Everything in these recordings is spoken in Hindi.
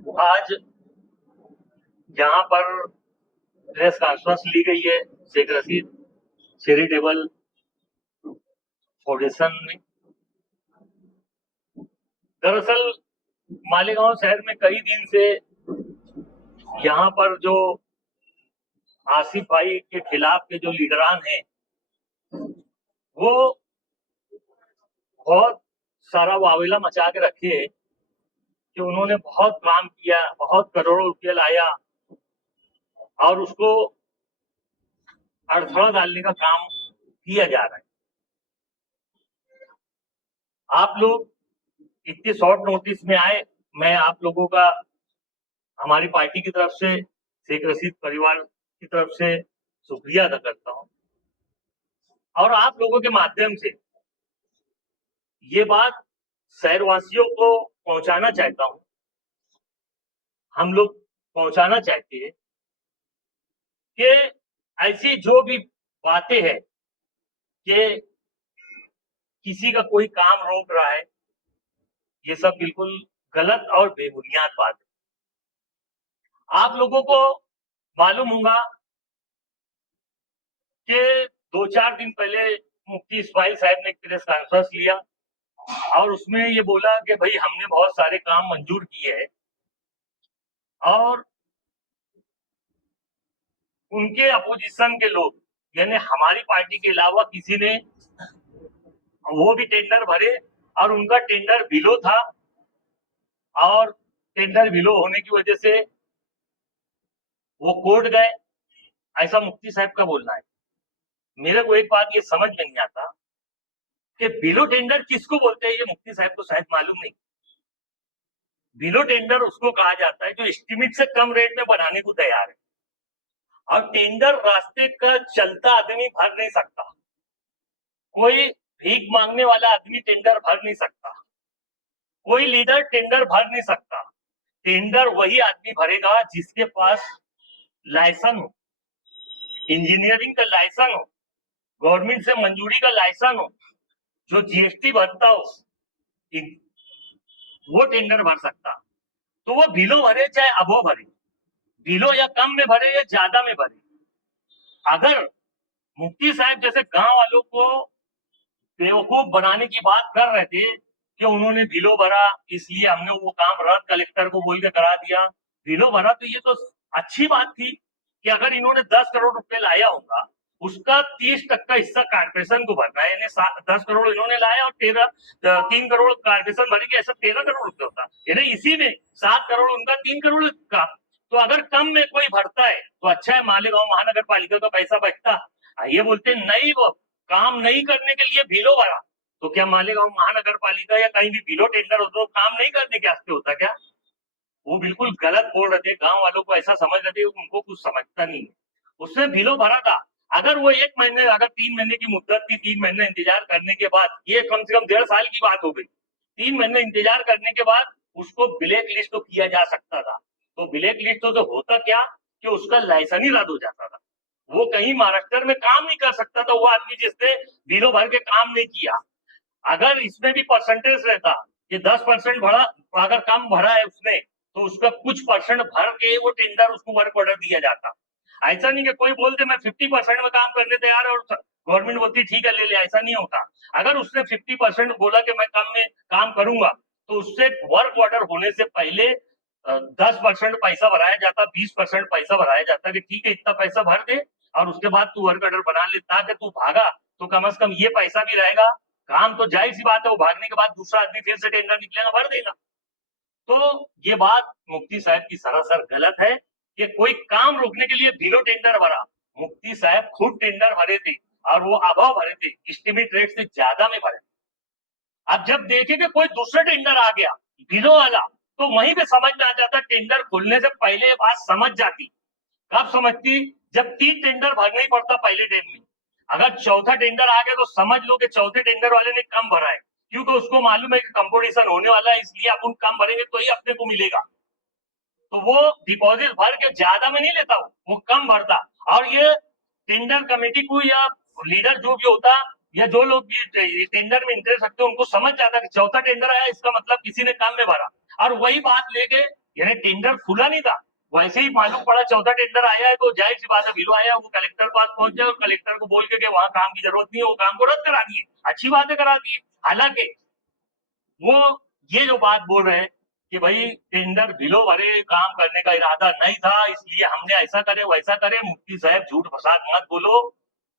आज जहां पर प्रेस कॉन्फ्रेंस ली गई है शेख रशीद चैरिटेबल फाउंडेशन में, दरअसल मालेगांव शहर में कई दिन से यहाँ पर जो आसिफ भाई के खिलाफ के जो लीडरान हैं वो बहुत सारा वावेला मचा के रखे हैं कि उन्होंने बहुत काम किया, बहुत करोड़ों रुपये लाया और उसको अड़थड़ा डालने का काम किया जा रहा है। आप लोग इतने शॉर्ट नोटिस में आए, मैं आप लोगों का हमारी पार्टी की तरफ से, शेख रशीद परिवार की तरफ से शुक्रिया अदा करता हूं और आप लोगों के माध्यम से ये बात शहरवासियों को पहुंचाना चाहता हूं। हम लोग पहुंचाना चाहते हैं कि ऐसी जो भी बातें हैं कि किसी का कोई काम रोक रहा है, ये सब बिल्कुल गलत और बेबुनियाद बात है। आप लोगों को मालूम होगा कि 2-4 दिन पहले मुफ्ती इस्माइल साहब ने एक प्रेस कॉन्फ्रेंस लिया और उसमें ये बोला कि भाई हमने बहुत सारे काम मंजूर किए हैं और उनके अपोजिशन के लोग यानी हमारी पार्टी के अलावा किसी ने वो भी टेंडर भरे और उनका टेंडर बिलो था और टेंडर बिलो होने की वजह से वो कोर्ट गए, ऐसा मुफ्ती साहब का बोलना है। मेरे को एक बात ये समझ में नहीं आता कि बिलो टेंडर किसको बोलते हैं, ये मुफ्ती साहब को शायद मालूम नहीं। बिलो टेंडर उसको कहा जाता है जो एस्टिमेट से कम रेट में बनाने को तैयार है और टेंडर रास्ते का चलता आदमी भर नहीं सकता, कोई भीख मांगने वाला आदमी टेंडर भर नहीं सकता, कोई लीडर टेंडर भर नहीं सकता। टेंडर वही आदमी भरेगा जिसके पास लाइसेंस हो, इंजीनियरिंग का लाइसेंस हो, गवर्नमेंट से मंजूरी का लाइसेंस हो, जो जीएसटी भरता हो, वो टेंडर भर सकता। तो वो बिलो भरे चाहे अबो भरे, बिलो या कम में भरे या ज्यादा में भरे। अगर मुफ्ती साहब जैसे गांव वालों को बेवकूफ बनाने की बात कर रहे थे कि उन्होंने बिलो भरा इसलिए हमने वो काम रद्द कलेक्टर को बोल के करा दिया, बिलो भरा, तो ये तो अच्छी बात थी कि अगर इन्होंने 10 करोड़ रुपए लाया होगा उसका 30% हिस्सा कारपोरेशन को भरना है, यानी 10 करोड़ इन्होंने लाया और 3 करोड़ कारपोरेशन भरेगी, ऐसा 13 करोड़ रुपए होता, यानी इसी में 7 करोड़ उनका, 3 करोड़ का। तो अगर कम में कोई भरता है तो अच्छा है, मालेगांव महानगर पालिका का पैसा बचता। ये बोलते नहीं, वो काम नहीं करने के लिए बिलो भरा, तो क्या मालेगांव महानगर पालिका या कहीं भी बिलो टेंडर हो तो काम नहीं करने के वास्ते होता क्या? वो बिल्कुल गलत बोल रहे थे, गांव वालों को ऐसा समझ रहे थे, उनको कुछ समझता नहीं है। उसने बिलो भरा था, अगर वो 1 महीने, अगर 3 महीने की मुद्दत थी, 3 महीने इंतजार करने के बाद, ये कम से कम 1.5 साल की बात हो गई, 3 महीने इंतजार करने के बाद उसको ब्लैक लिस्ट तो किया जा सकता था। तो ब्लैक लिस्ट तो होता क्या कि उसका लाइसेंस ही रद्द हो जाता था, वो कहीं महाराष्ट्र में काम नहीं कर सकता था वो आदमी जिसने बिलो भर के काम नहीं किया। अगर इसमें भी परसेंटेज रहता कि 10% भरा, अगर कम भरा है उसने तो उसका कुछ परसेंट भर के वो टेंडर उसको वर्क ऑर्डर दिया जाता। ऐसा नहीं कि कोई बोलते मैं 50% में काम करने तैयार है और गवर्नमेंट बोलती ठीक है ले ले, ऐसा नहीं होता। अगर उसने 50% बोला कि मैं कम में काम करूंगा तो उससे वर्क ऑर्डर होने से पहले 10% पैसा भराया जाता, 20% पैसा भराया जाता कि ठीक है इतना पैसा भर दे और उसके बाद तू वर्क ऑर्डर बना ले, ताकि तू भागा तो कम से कम ये पैसा भी रहेगा। काम तो जाहिर सी बात है, वो भागने के बाद दूसरा आदमी फिर से टेंडर निकलेगा, भर देगा। तो ये बात मुफ्ती साहब की सरासर गलत है कि कोई काम रोकने के लिए बिलो टेंडर भरा। मुफ्ती साहब खुद टेंडर भरे थे और वो अभाव भरे थे, एस्टिमेट रेट से ज्यादा में भरे। अब जब देखे कि कोई दूसरा टेंडर आ गया बिलो वाला, तो वहीं पे समझ में आ जाता, टेंडर खुलने से पहले ये बात समझ जाती। कब समझती? जब 3 टेंडर भरना ही पड़ता पहले टाइम में। अगर चौथा टेंडर आ गया तो समझ लो कि चौथे टेंडर वाले ने कम भरा है, क्योंकि उसको मालूम है कि कंपटीशन होने वाला है, इसलिए अपन कम भरेंगे तो ही अपने को मिलेगा। तो वो डिपॉजिट भर के ज्यादा में नहीं लेता, वो कम भरता। और ये टेंडर कमेटी को या लीडर जो भी होता या जो लोग भी टेंडर में इंटरेस्ट रखते उनको समझ जाता कि चौथा टेंडर आया इसका मतलब किसी ने कम में भरा, और वही बात लेके यानी टेंडर खुला नहीं था, वैसे ही मालूम पड़ा चौथा टेंडर आया है, तो जाहिर सी बात है बिलो आया, वो कलेक्टर पास पहुंच जाए और कलेक्टर को बोल के वहां काम की जरूरत नहीं है, वो काम को रद्द करा दिए। अच्छी बात है, करा दिए। हालांकि वो ये जो बात बोल रहे हैं कि भाई टेंडर बिलो भरे, काम करने का इरादा नहीं था, इसलिए हमने ऐसा करे वैसा करे, मुफ्ती साहब झूठ फसाद मत बोलो।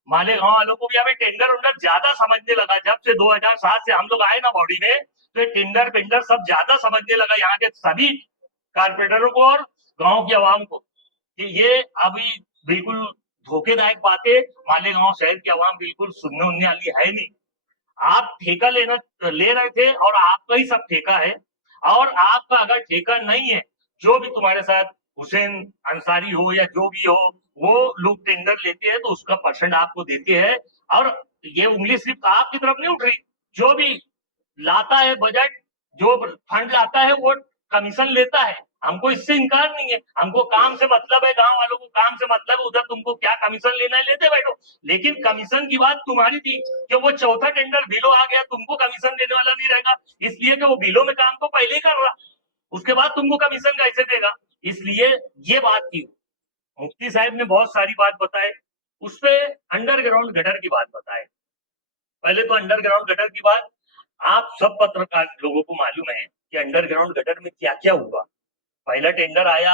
मालेगांव वालों को भी अभी टेंडर उंडर ज्यादा समझने लगा, जब से 2007 से हम लोग आए ना बॉडी में, तो ये टेंडर पेंडर सब ज्यादा समझने लगा यहाँ के सभी कारपोरेटरों को और गांव की आवाम को, कि ये अभी बिल्कुल धोखेदायक बातें मालेगांव शहर की आवाम बिल्कुल सुनने उनने वाली है नहीं। आप ठेका ले रहे थे और आपका ही सब ठेका है, और आपका अगर ठेका नहीं है, जो भी तुम्हारे साथ हुसैन अंसारी हो या जो भी हो, वो लोग टेंडर लेते हैं तो उसका परसेंट आपको देते हैं। और ये उंगली सिर्फ आपकी तरफ नहीं उठ रही, जो भी लाता है बजट, जो फंड लाता है वो कमीशन लेता है। हमको इससे इनकार नहीं है, हमको काम से मतलब है, गांव वालों को काम से मतलब है, उधर तुमको क्या कमीशन लेना है लेते बैठो। लेकिन कमीशन की बात तुम्हारी थी कि वो चौथा टेंडर बिलो आ गया, तुमको कमीशन देने वाला नहीं रहेगा, इसलिए कि वो बिलो में काम तो पहले ही कर रहा, उसके बाद तुमको कमीशन कैसे देगा, इसलिए ये बात थी। मुफ्ती साहब ने बहुत सारी बात बताए, उसपे अंडरग्राउंड गटर की बात बताए। पहले तो अंडरग्राउंड गटर की बात, आप सब पत्रकार लोगों को मालूम है कि अंडरग्राउंड गटर में क्या क्या हुआ। पहला टेंडर आया,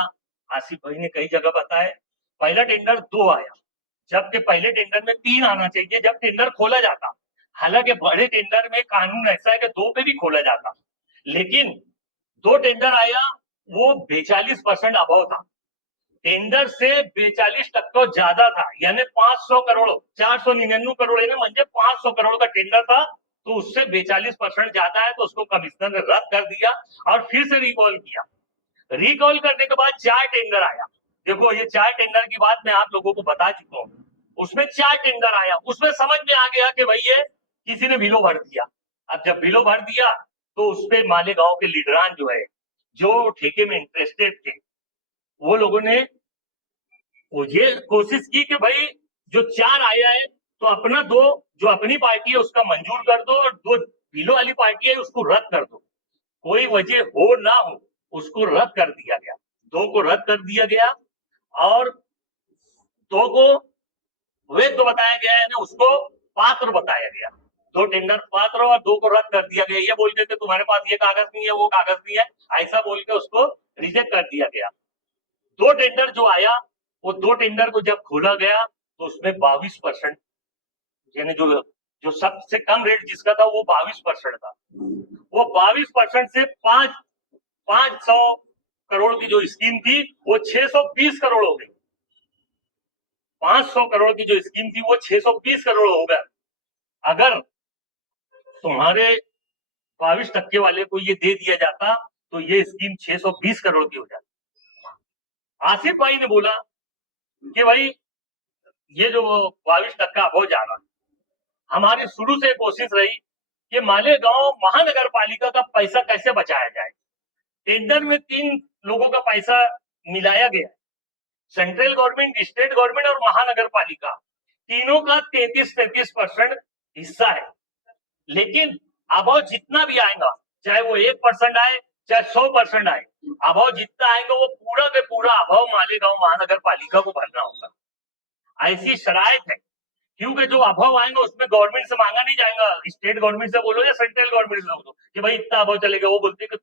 आसिफ भाई ने कई जगह बताया, पहला टेंडर 2 आया, जबकि पहले टेंडर में 3 आना चाहिए जब टेंडर खोला जाता। हालांकि बड़े टेंडर में कानून ऐसा है कि 2 पे भी खोला जाता, लेकिन 2 टेंडर आया, वो 42% अभाव था, टेंडर से 42% ज्यादा था, यानी 500 करोड़, 499 करोड़ है ना, म्हणजे 500 करोड़ का टेंडर था, तो उससे 42% ज्यादा है, तो उसको कमिश्नर ने रद्द कर दिया और फिर से रिकॉल किया। रिकॉल करने के बाद 4 टेंडर आया। देखो ये 4 टेंडर की बात मैं आप लोगों को बता चुका हूँ, उसमें 4 टेंडर आया, उसमें समझ में आ गया कि भाई ये किसी ने बिलो भर दिया। अब जब बिलो भर दिया तो उसपे मालेगांव के लीडरान जो है, जो ठेके में इंटरेस्टेड थे, वो लोगों ने वो ये कोशिश की कि भाई जो 4 आया है तो अपना 2 जो अपनी पार्टी है उसका मंजूर कर दो, और 2 बिलो वाली पार्टी है उसको रद्द कर दो, कोई वजह हो ना हो उसको रद्द कर दिया गया। 2 को रद्द कर दिया गया और 2 को वैध तो बताया गया है ना, उसको पात्र बताया गया। 2 टेंडर पात्र और 2 को रद्द कर दिया गया, ये बोल के तुम्हारे पास ये कागज नहीं है वो कागज नहीं है, ऐसा बोल के उसको रिजेक्ट कर दिया गया। 2 टेंडर जो आया, वो 2 टेंडर को जब खोला गया तो उसमें 22%, यानी जो जो सबसे कम रेट जिसका था वो 22% था, वो 22% से 500 करोड़ की जो स्कीम थी वो 620 करोड़ हो गई। 500 करोड़ की जो स्कीम थी वो 620 करोड़ हो गया। अगर तुम्हारे 22% वाले को ये दे दिया जाता तो ये स्कीम 620 करोड़ की हो जाती। आसिफ भाई ने बोला कि भाई ये जो 22% हो जा रहा, हमारी शुरू से कोशिश रही कि मालेगांव महानगर पालिका का पैसा कैसे बचाया जाए। टेंडर में 3 लोगों का पैसा मिलाया गया, सेंट्रल गवर्नमेंट, स्टेट गवर्नमेंट और महानगर पालिका, तीनों का 33% हिस्सा है। लेकिन अभाव जितना भी आएगा, चाहे वो 1% आए चाहे 100% आए, अभाव जितना आएगा वो पूरा के पूरा अभाव मालेगांव महानगर पालिका को भरना होगा। ऐसी शराइत है, क्योंकि जो अभाव आएंगे उसमें गवर्नमेंट से मांगा नहीं जाएगा, स्टेट गवर्नमेंट से बोलो या सेंट्रल गवर्नमेंट से बोलो कि भाई इतना अभाव चलेगा, वो बोलते कि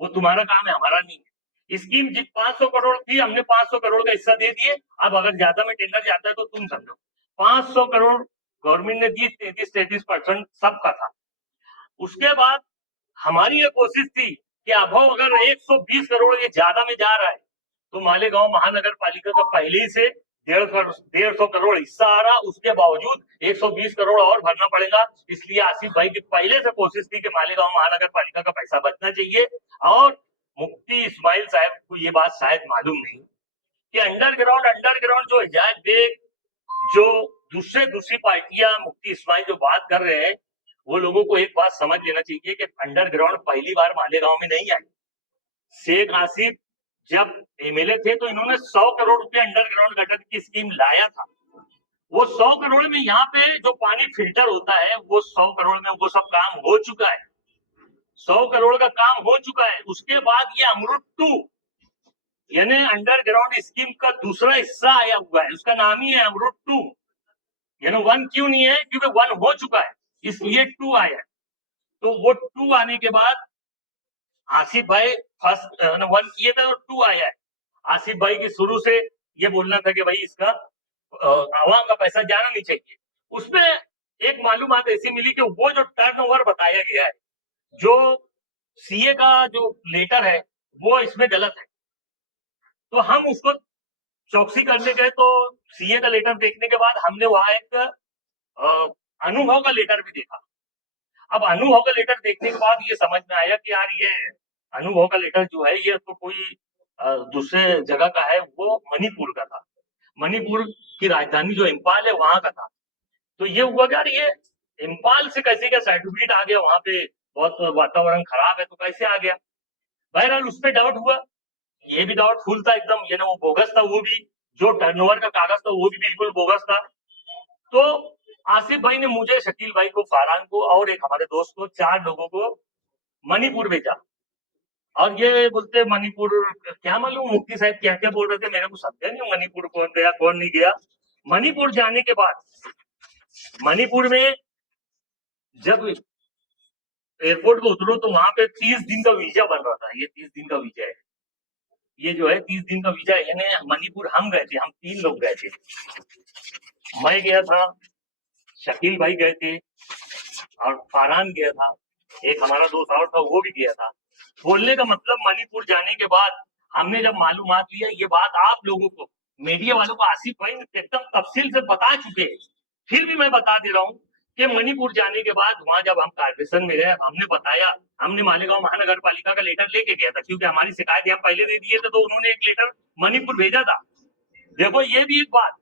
वो तुम्हारा काम है, हमारा नहीं है। स्कीम 500 करोड़ थी, हमने 500 करोड़ का हिस्सा दे दिए, अब अगर ज्यादा में टेंडर जाता है तो तुम समझो 500 करोड़ गवर्नमेंट ने दी, 33% सबका था। उसके बाद हमारी ये कोशिश थी कि अभाव अगर 120 करोड़ ये ज्यादा में जा रहा है तो मालेगांव महानगर पालिका का पहले ही से 150 करोड़ हिस्सा आ रहा, उसके बावजूद 120 करोड़ और भरना पड़ेगा। इसलिए आसिफ भाई की पहले से कोशिश थी कि मालेगांव महानगर पालिका का पैसा बचना चाहिए। और मुफ्ती इस्माइल साहब को ये बात शायद मालूम नहीं कि अंडरग्राउंड जो हिजाज बेग, जो दूसरी पार्टियां, मुफ्ती इस्माइल जो बात कर रहे हैं, वो लोगों को एक बात समझ लेना चाहिए कि अंडरग्राउंड पहली बार मालेगांव में नहीं आई। शेख आसिफ जब एमएलए थे तो इन्होंने 100 करोड़ रुपए अंडरग्राउंड गटर की स्कीम लाया था। वो 100 करोड़ में यहाँ पे जो पानी फिल्टर होता है वो 100 करोड़ में वो सब काम हो चुका है, 100 करोड़ का काम हो चुका है। उसके बाद ये अमरुद 2 यानी अंडरग्राउंड स्कीम का दूसरा हिस्सा आया हुआ है, उसका नाम ही है अमरूद 2। यानी 1 क्यों नहीं है, क्योंकि 1 हो चुका है, इसलिए 2 आया है। तो वो 2 आने के बाद आसिफ भाई फर्स्ट 1 किए थे और 2 आया है। आसिफ भाई की शुरू से ये बोलना था कि भाई इसका आवाम का पैसा जाना नहीं चाहिए। उसमें एक मालूमात ऐसी मिली कि वो जो टर्नओवर बताया गया है, जो सीए का जो लेटर है, वो इसमें गलत है। तो हम उसको चौकसी करने गए, तो सीए का लेटर देखने के बाद हमने वहां एक अनुभव का लेटर भी देखा। अब अनुभव का लेटर देखने के बाद ये समझ में आया कि यार ये अनुभव का लेटर जो है ये तो कोई दूसरे जगह का है, वो मणिपुर का था। मणिपुर की राजधानी जो इम्फाल है वहां का था। तो ये हुआ कि यार ये इम्फाल से कैसे क्या सर्टिफिकेट आ गया, वहां पे बहुत वातावरण खराब है तो कैसे आ गया। बहरहाल उस पर डाउट हुआ, ये भी डाउटफुल था एकदम, ये ना वो बोगस था, वो भी जो टर्नओवर का कागज था वो भी बिल्कुल बोगस था। तो आसिफ भाई ने मुझे, शकील भाई को, फरहान को और एक हमारे दोस्त को, 4 लोगों को मणिपुर भेजा। और ये बोलते मणिपुर, क्या मालूम मुफ्ती साहब क्या क्या बोल रहे थे, मेरे को समझा नहीं मणिपुर कौन गया कौन नहीं गया। मणिपुर जाने के बाद, मणिपुर में जब एयरपोर्ट पे उतरो तो वहां पे 30 दिन का वीजा बन रहा था। ये 30 दिन का वीजा है, ये जो है 30 दिन का वीजा है। यानी मणिपुर हम गए थे, हम 3 लोग गए थे। मैं गया था, शकील भाई गए थे और फरहान गया था, एक हमारा दोस्त और था वो भी गया था। बोलने का मतलब, मणिपुर जाने के बाद हमने जब मालूमात लिया, ये बात आप लोगों को, मीडिया वालों को आसिफ भाई एकदम तफसील से बता चुके हैं, फिर भी मैं बता दे रहा हूँ कि मणिपुर जाने के बाद वहां जब हम कारपोरेशन में गए, हमने बताया, हमने मालेगांव महानगर पालिका का लेटर लेके गया था, क्योंकि हमारी शिकायत हम पहले दे दिए थे, तो उन्होंने एक लेटर मणिपुर भेजा था। देखो ये भी एक बात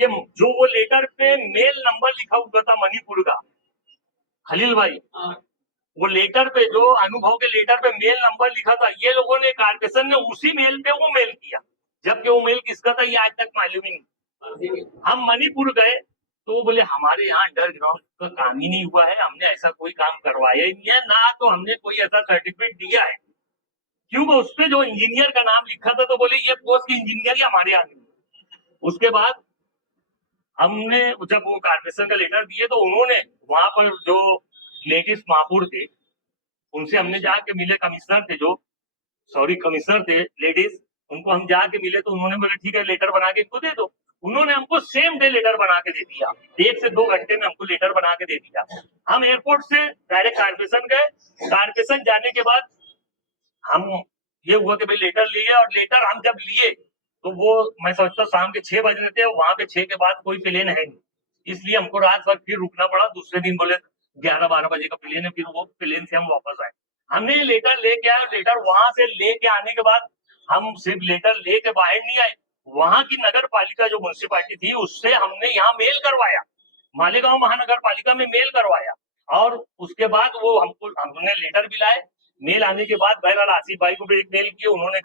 कि जो वो लेटर पे मेल नंबर लिखा हुआ था मणिपुर का, खलील भाई, वो लेटर पे जो अनुभव के लेटर पे मेल नंबर लिखा था, ये लोगों ने, कारपोरेशन ने उसी मेल पे वो मेल किया, जबकि वो मेल किसका था ये आज तक मालूम ही नहीं। हम मणिपुर गए तो वो बोले हमारे यहाँ अंडरग्राउंड का काम ही नहीं हुआ है, हमने ऐसा कोई काम करवाया ही नहीं है, ना तो हमने कोई ऐसा सर्टिफिकेट दिया है। क्योंकि उस पे जो इंजीनियर का नाम लिखा था, तो बोले ये पोस्ट की इंजीनियर ही हमारे यहाँ नहीं। उसके बाद हमने जब वो कारपोरेशन का लेटर दिए, तो उन्होंने वहां पर जो लेटेस्ट महापौर थे, उनसे हमने जाके मिले, कमिश्नर थे जो, सॉरी कमिश्नर थे लेडीज, उनको हम जाके मिले, तो उन्होंने बोले ठीक है लेटर बना के इनको दे दो। उन्होंने हमको सेम डे लेटर बना के दे दिया, 1 से 2 घंटे में हमको लेटर बना के दे दिया। हम एयरपोर्ट से डायरेक्ट कारपोरेशन गए। कारपोरेशन जाने के बाद हम, ये हुआ कि भाई लेटर लिए, और लेटर हम जब लिए तो वो, मैं सोचता शाम के 6 बज रहे थे, वहां पे 6 के बाद कोई प्लेन है नहीं, इसलिए हमको रात भर फिर रुकना पड़ा। दूसरे दिन बोले 11-12 बजे का प्लेन है, फिर वो प्लेन से हम वापस आए। हमने लेटर लेके आए, लेटर वहां से लेके आने के बाद हम सिर्फ लेटर लेके बाहर नहीं आए, वहां की नगर पालिका जो म्यूनसिपालिटी थी, उससे हमने यहाँ मेल करवाया, मालेगांव महानगर पालिका में मेल करवाया, और उसके बाद वो हमको, हमने लेटर भी लाए। मेल आने के बाद बहरहाल आसिफ भाई को भी एक मेल किया, उन्होंने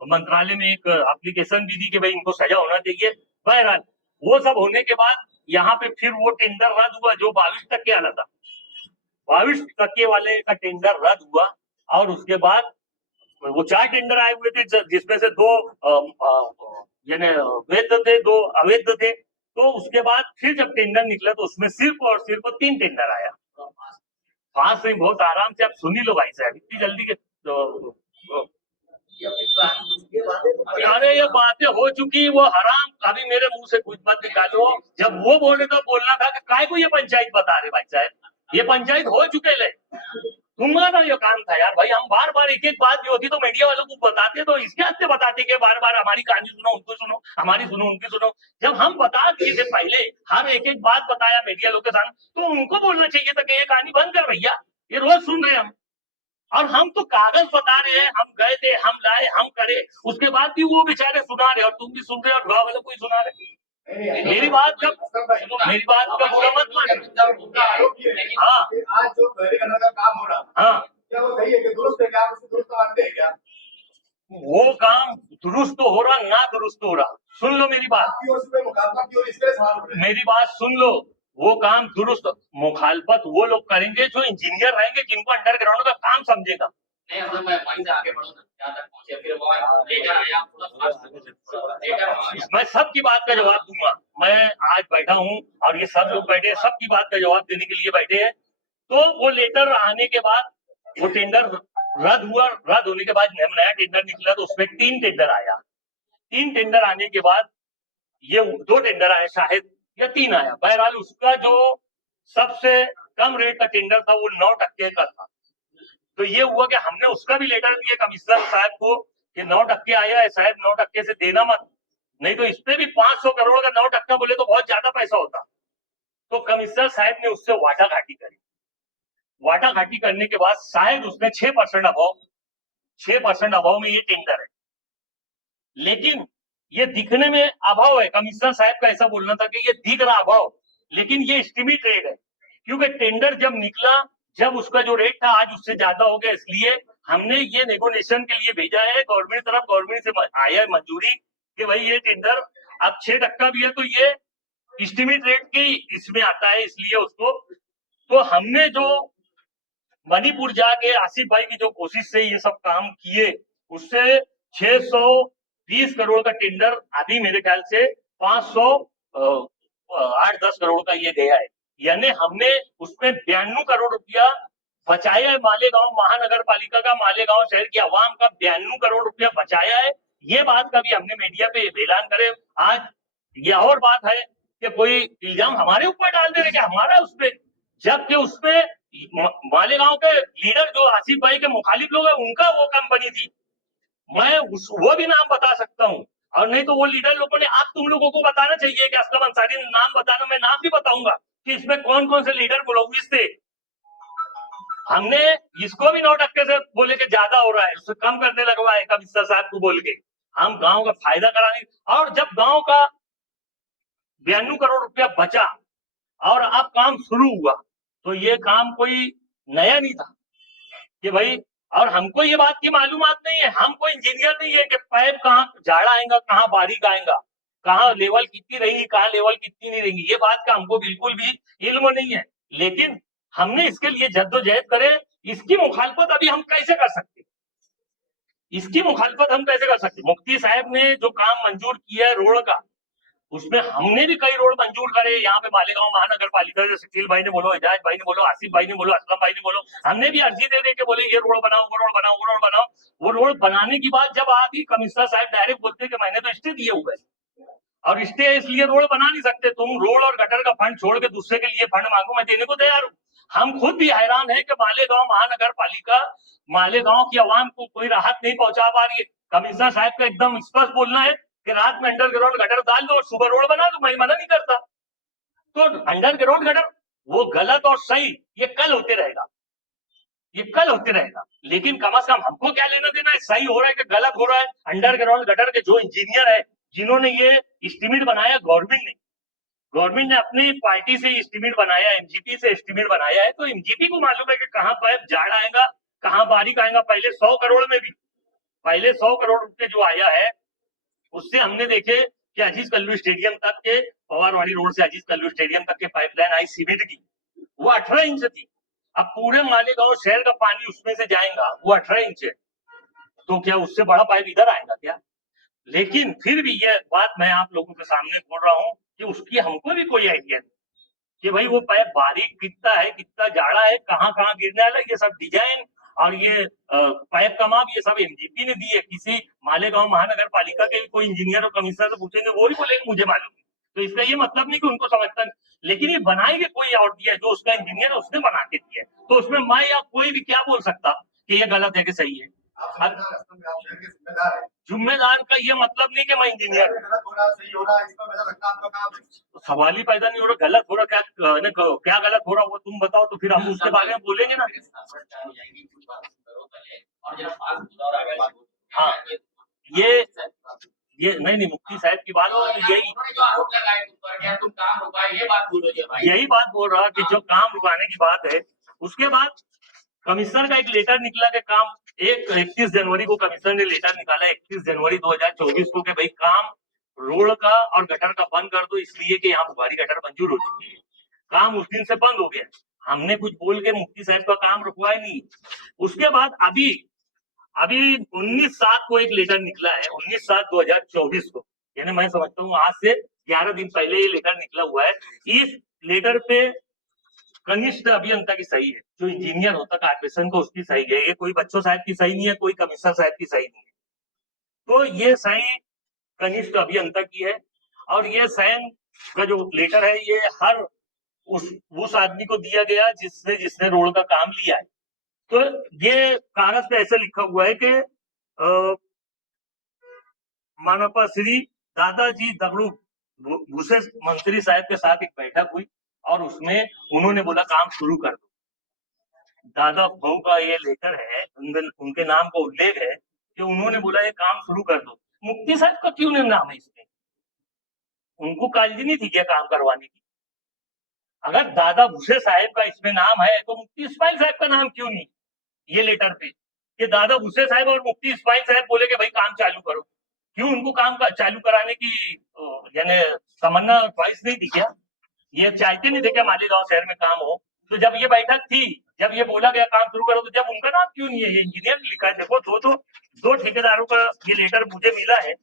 मंत्रालय में एक एप्लीकेशन भी दी कि भाई इनको सजा होना चाहिए। बहरहाल वो सब होने के बाद यहाँ पे फिर वो टेंडर रद्द हुआ, जो 22 टक्के वाला था, 22 टक्के वाले का टेंडर रद्द हुआ। और उसके बाद वो 4 टेंडर आए हुए थे, जिसमें से 2 यानी वैध थे, 2 अवैध थे। तो उसके बाद फिर जब टेंडर निकला, तो उसमें सिर्फ और सिर्फ 3 टेंडर आया। पास में बहुत आराम से आप सुनी लो भाई साहब, इतनी जल्दी के अरे ये बातें हो चुकी, वो हराम, अभी मेरे मुंह से कुछ मत निकालो। जब वो बोले तो बोलना था कि काय को ये पंचायत बता रहे भाई साहब, ये पंचायत हो चुके ले, तुम्हारा ये काम था यार भाई। हम बार बार एक एक बात भी होती तो मीडिया वालों को बताते, तो इसके हद बताते कि बार बार हमारी कहानी सुनो, उनको सुनो, हमारी सुनो, उनकी सुनो। जब हम बता दिए थे पहले, हर एक एक बात बताया मीडिया लोग के सामने, तो उनको बोलना चाहिए था कि ये कहानी बंद कर भैया, ये रोज सुन रहे हैं हम। और हम तो कागज बता रहे हैं, हम गए थे, हम लाए, हम करे, उसके बाद भी वो बेचारे सुना रहे, और तुम भी सुन रहे हो, और गाँव वालों को ही सुना रहे। मेरी बात का बुरा मत मानो। हाँ, आज जो गहरीकरण का काम हो रहा, हाँ, क्या वो सही है कि दुरुस्त है, क्या आप उसे दुरुस्त मानते हैं क्या? वो काम दुरुस्त हो रहा, ना दुरुस्त हो रहा, सुन लो मेरी बात, आपकी ओर से मुखालफत की ओर इसलिए सवाल उठ रहे हैं। मेरी बात सुन लो। वो काम दुरुस्त, मुखालफत वो लोग करेंगे जो इंजीनियर रहेंगे, जिनको अंडरग्राउंड का काम समझेगा। नहीं, मैं वहीं से आगे बढ़ूँ, जहाँ तक पहुंचे, फिर वो मैं सबकी बात का जवाब दूंगा। मैं आज बैठा हूं और ये सब लोग बैठे हैं, सबकी बात का जवाब देने के लिए बैठे हैं। तो वो लेटर आने के बाद वो टेंडर रद्द हुआ, रद्द होने के बाद नया टेंडर निकला, तो उसमें 3 टेंडर आया। 3 टेंडर आने के बाद ये 2 टेंडर आए शायद, या 3 आया। बहरहाल उसका जो सबसे कम रेट का टेंडर था वो 9% का था। तो ये हुआ कि हमने उसका भी लेटर दिया कमिश्नर साहब को कि 9% आया है साहब, 9% से देना मत, नहीं तो इस पे भी 500 करोड़ का 9% बोले तो बहुत ज्यादा पैसा होता। तो कमिश्नर साहब ने उससे वाटाघाटी करी। वाटाघाटी करने के बाद शायद उसने 6% अभाव में ये टेंडर है। लेकिन ये दिखने में अभाव है, कमिश्नर साहब का ऐसा बोलना था कि ये दिख रहा अभाव, लेकिन ये एस्टिमेट रेट है। क्योंकि टेंडर जब निकला, जब उसका जो रेट था आज उससे ज्यादा हो गया, इसलिए हमने ये नेगोशिएशन के लिए भेजा है गवर्नमेंट तरफ। गवर्नमेंट से आया है मंजूरी कि भाई ये टेंडर अब 6% भी है तो ये एस्टिमेट रेट की इसमें आता है, इसलिए उसको। तो हमने जो मणिपुर जाके आसिफ भाई की जो कोशिश से ये सब काम किए, उससे 620 करोड़ का टेंडर अभी मेरे ख्याल से 8-10 करोड़ का ये गया है। यानी हमने उसमें 92 करोड़ रुपया बचाया है। मालेगांव महानगर पालिका का, मालेगांव शहर की आवाम का 92 करोड़ रुपया बचाया है। ये बात का भी हमने मीडिया पे ऐलान करे। आज ये और बात है कि कोई इल्जाम हमारे ऊपर डाल दे रहे कि हमारा उसपे, जबकि उसमें मालेगांव के लीडर जो आसिफ भाई के मुखालिफ लोग हैं उनका वो कंपनी थी। मैं वो भी नाम बता सकता हूँ, और नहीं तो वो लीडर लोगों ने, आप तुम लोगों को बताना चाहिए कि असलम अंसारी ने नाम बताना, मैं नाम भी बताऊंगा कि इसमें कौन कौन से लीडर मुलविस थे। हमने इसको भी 9% से बोले कि ज्यादा हो रहा है, उससे कम करने लगवाए कमिश्नर साहब को बोल के। हम गांव का फायदा कराने, और जब गांव का 92 करोड़ रुपया बचा और अब काम शुरू हुआ, तो ये काम कोई नया नहीं था कि भाई, और हमको ये बात की मालूमात नहीं है, हम कोई इंजीनियर नहीं है कि पाइप कहाँ झाड़ा आएगा, कहाँ बारीक आएगा, कहाँ लेवल कितनी रहेगी, कहाँ लेवल कितनी नहीं रहेगी, ये बात का हमको बिल्कुल भी इल्म नहीं है। लेकिन हमने इसके लिए जद्दोजहद करे। इसकी मुखालफत अभी हम कैसे कर सकते, इसकी मुखालफत हम कैसे कर सकते? मुफ्ती साहब ने जो काम मंजूर किया है रोड का, उसमें हमने भी कई रोड मंजूर करे। यहाँ पे मालेगांव महानगर पालिका, जो शकील भाई ने बोलो, एजाज भाई ने बोलो, आसिफ भाई ने बोलो, असलम भाई ने बोलो, हमने भी अर्जी दे के बोले ये रोड बनाओ, वो रोड बनाओ, वो रोड बनाओ। वो रोड बनाने की बात जब आती, कमिश्नर साहब डायरेक्ट बोलते कि मैंने तो स्टे दिए हुए, और स्टे इसलिए रोड बना नहीं सकते, तुम रोड और गटर का फंड छोड़ के दूसरे के लिए फंड मांगो, मैं देने को तैयार हूँ। हम खुद भी हैरान है कि मालेगांव महानगर पालिका मालेगांव की आवाम को कोई राहत नहीं पहुंचा पा रही है। कमिश्नर साहब का एकदम स्पष्ट बोलना है कि रात में अंडरग्राउंड गटर डाल दो और सुबह रोड बना दो, मैं मना नहीं करता। तो अंडरग्राउंड गटर वो गलत और सही ये कल होते रहेगा, ये कल होते रहेगा, लेकिन कम से कम हमको क्या लेना देना है, सही हो रहा है कि गलत हो रहा है। अंडरग्राउंड गटर के जो इंजीनियर है, जिन्होंने ये एस्टिमेट बनाया, गवर्नमेंट ने अपनी पार्टी से एस्टिमेट बनाया, एमजीपी से एस्टिमेट बनाया है, तो एमजीपी को मालूम है कि कहाँ पाइप झाड़ आएगा, कहाँ बारीक आएगा। पहले 100 करोड़ में भी, पहले 100 करोड़ रुपए जो आया है, उससे हमने देखे कि अजीज कल्लू स्टेडियम तक के, पवारवाड़ी रोड से अजीज कल्लू स्टेडियम तक के पाइपलाइन आई सीमेंट की, वो 18 इंच थी। अब पूरे मालेगांव शहर का पानी उसमें से जाएगा, वो 18 इंच है, तो क्या उससे बड़ा पाइप इधर आएगा क्या? लेकिन फिर भी ये बात मैं आप लोगों के सामने बोल रहा हूँ कि उसकी हमको भी कोई आइडिया नहीं कि भाई वो पाइप बारीक कितना है, कितना जाड़ा है, कहाँ कहाँ गिरने वाला, ये सब डिजाइन और ये पाइप का माप, ये सब एमजीपी ने दी है। किसी मालेगांव महानगर पालिका के कोई इंजीनियर और कमिश्नर से पूछेंगे, वो भी बोलेंगे मुझे मालूम है। तो इसका ये मतलब नहीं कि उनको समझता नहीं, लेकिन ये बनाएंगे कोई और दिया है, जो उसका इंजीनियर है उसने बना के दिया है, तो उसमें मैं या कोई भी क्या बोल सकता कि ये गलत है कि सही है। जिम्मेदार का ये मतलब नहीं कि मैं इंजीनियर, सवाल ही पैदा नहीं हो रहा, गलत हो रहा, क्या गलत हो रहा वो तुम बताओ, तो फिर हम उसके बारे में बोलेंगे ना। हाँ, ये नहीं मुफ्ती साहब की बात हो, यही बात बोल रहा कि जो काम रुकाने की बात है, उसके बाद कमिश्नर का एक लेटर निकला कि काम 31 जनवरी को कमिश्नर ने लेटर निकाला, 31 जनवरी 2024 को, कि भाई काम रोड का और गटर का बंद कर दो, इसलिए कि यहाँ बुखारी गटर मंजूर हो चुकी है। काम उस दिन से बंद हो गया, हमने कुछ बोल के मुफ्ती साहब का काम रुकवाया नहीं। उसके बाद अभी अभी 19/7 को एक लेटर निकला है, 19/7/2024 को, यानी मैं समझता हूँ आज से 11 दिन पहले ये लेटर निकला हुआ है। इस लेटर पे कनिष्ठ अभियंता की सही है, जो इंजीनियर होता कारपोरेशन को, उसकी सही है। ये कोई बच्चों साहब की सही नहीं है, कोई कमिश्नर साहब की सही नहीं है। तो ये सही कनिष्ठ अभियंता की है, और ये साइन का जो लेटर है ये हर उस आदमी को दिया गया जिसने रोड का काम लिया है। तो ये कागज पे ऐसे लिखा हुआ है कि मानपा श्री दादाजी दगड़ू भूसे मंत्री साहब के साथ एक बैठक हुई, और उसमें उन्होंने बोला काम शुरू कर दो। दादा भाऊ का ये लेटर है, उनके नाम का उल्लेख है कि उन्होंने बोला ये काम शुरू कर दो। मुफ्ती साहब का क्यों नहीं नाम है इसमें? उनको काळजी नहीं थी क्या काम करवाने की? अगर दादा भूसे साहब का इसमें नाम है तो मुफ्ती इस्माइल साहब का नाम क्यों नहीं ये लेटर पे? कि दादा भूसे साहब और मुफ्ती इस्माइल साहब बोले कि भाई काम चालू करो। क्यों उनको काम चालू कराने की यानी तमन्ना ख्वाहिश नहीं थी क्या? ये चाहते नहीं थे क्या मालेगांव शहर में काम हो? तो जब ये बैठक थी, जब ये बोला गया काम शुरू करो, तो जब उनका नाम क्यों नहीं है? ये इंजीनियर लिखा है। देखो, दो ठेकेदारों का ये लेटर मुझे मिला है,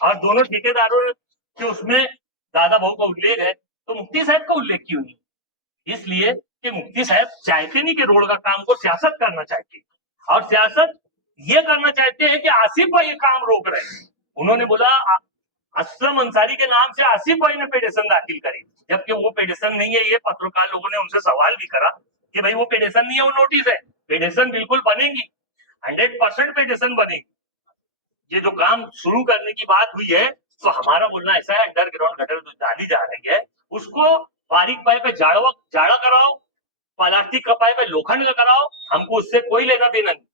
और दोनों ठेकेदारों के उसमें दादा भाऊ का उल्लेख है, तो मुफ्ती साहब का उल्लेख क्यों नहीं? इसलिए कि मुफ्ती साहब चाहते नहीं कि रोड का काम को सियासत करना चाहती, और सियासत ये करना चाहते हैं कि आसिफ भाई ये काम रोक रहे हैं। उन्होंने बोला असलम अंसारी के नाम से आसिफ भाई ने पिटीशन दाखिल करी, जबकि वो पिटीशन नहीं है। ये पत्रकार लोगों ने उनसे सवाल भी करा कि भाई वो पिटीशन नहीं है, वो नोटिस है। पिटीशन बिल्कुल बनेगी, 100% पिटीशन बनेगी। ये जो काम शुरू करने की बात हुई है, तो हमारा बोलना ऐसा है, अंडरग्राउंड गटर जो डाली जा रही है उसको बारीक पाइप पे जाड़ा कराओ, प्लास्टिक का पाइप पे लोखंड का कराओ, हमको उससे कोई लेना देना नहीं,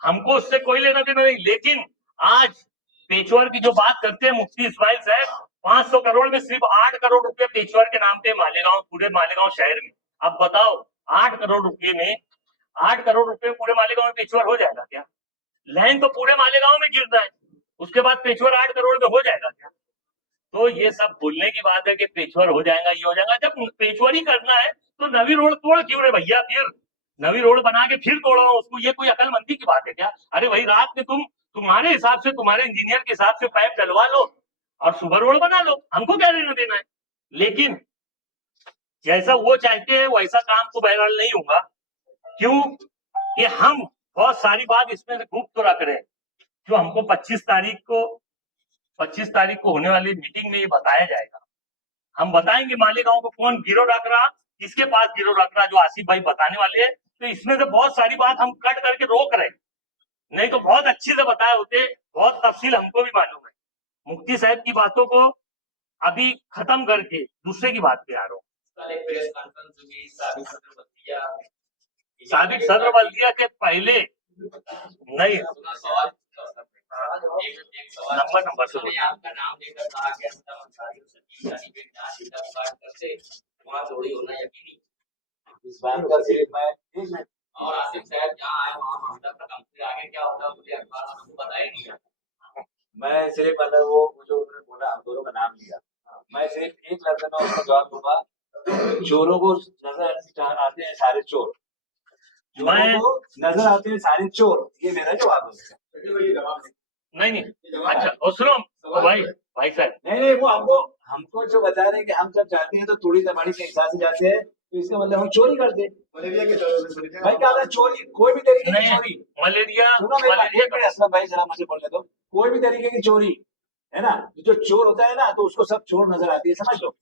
हमको उससे कोई लेना देना नहीं। लेकिन आज पेचवर की जो बात करते हैं मुफ्ती इस्माइल साहब, 500 करोड़ में सिर्फ 8 करोड़ रुपए पेचवर के नाम पे मालेगांव, पूरे मालेगांव शहर में। अब बताओ, 8 करोड़ रुपए में 8 करोड़ रुपए पूरे मालेगांव में पेचवर हो जाएगा क्या? लैंड तो पूरे मालेगांव में गिरना है, उसके बाद पेचवर 8 करोड़ में हो जाएगा क्या? तो ये सब भूलने की बात है कि पेचवर हो जाएगा, ये हो जाएगा। जब पेचवर ही करना है तो नवी रोड तोड़ क्यों रे भैया? फिर नवी रोड बना के फिर तोड़ो उसको, ये कोई अकलमंदी की बात है क्या? अरे भाई, रात में तुम्हारे हिसाब से, तुम्हारे इंजीनियर के हिसाब से पाइप डलवा लो और सुबह रोड बना लो, हमको क्या लेना देना है? लेकिन जैसा वो चाहते हैं वैसा काम तो बहरहाल नहीं होगा। क्यों कि हम बहुत सारी बात इसमें गुप्त रख रहे हैं, जो हमको 25 तारीख को होने वाली मीटिंग में ये बताया जाएगा। हम बताएंगे मालेगांव को कौन गिरो रख रहा, किसके पास गिरो रख रहा, जो आसिफ भाई बताने वाले हैं। तो इसमें से बहुत सारी बात हम कट करके रोक रहे हैं, नहीं तो बहुत अच्छे से बताए होते, बहुत तफसील हमको भी मालूम है। मुफ्ती साहब की बातों को अभी खत्म करके दूसरे की बात पे आ रहा हूँ। साबिक सदर बल्दिया के पहले नहीं, नंबर से आपका नाम लेकर कहा गया वहाँ थोड़ी होना यकीनी। इस बात का सिर्फ मैं और आसिफ साहब जहाँ आए वहाँ मामला खत्म, फिर आगे क्या होगा मुझे अखबार में पता ही नहीं है। मैं सिर्फ मतलब वो जो उन्होंने बोला, हम दोनों का नाम लिया, मैं सिर्फ एक लड़का था, उसका जवाब दूंगा। चोरों को नजर आते हैं सारे चोर, चोरों को नजर आते हैं सारे चोर, ये मेरा जवाब है। नहीं, अच्छा सुनो भाई साहब, नहीं, वो हमको जो बता रहे हैं कि हम जब जाते हैं तो थोड़ी दमाड़ी के हिसाब से जाते हैं, तो इसका मतलब हम चोरी करते। भाई क्या चोरी, कोई भी तरीके की चोरी, मलेरिया असलम भाई जरा मुझे बोलने दो, कोई भी तरीके की चोरी है ना, जो चोर होता है ना, तो उसको सब चोर नजर आती है, समझ लो।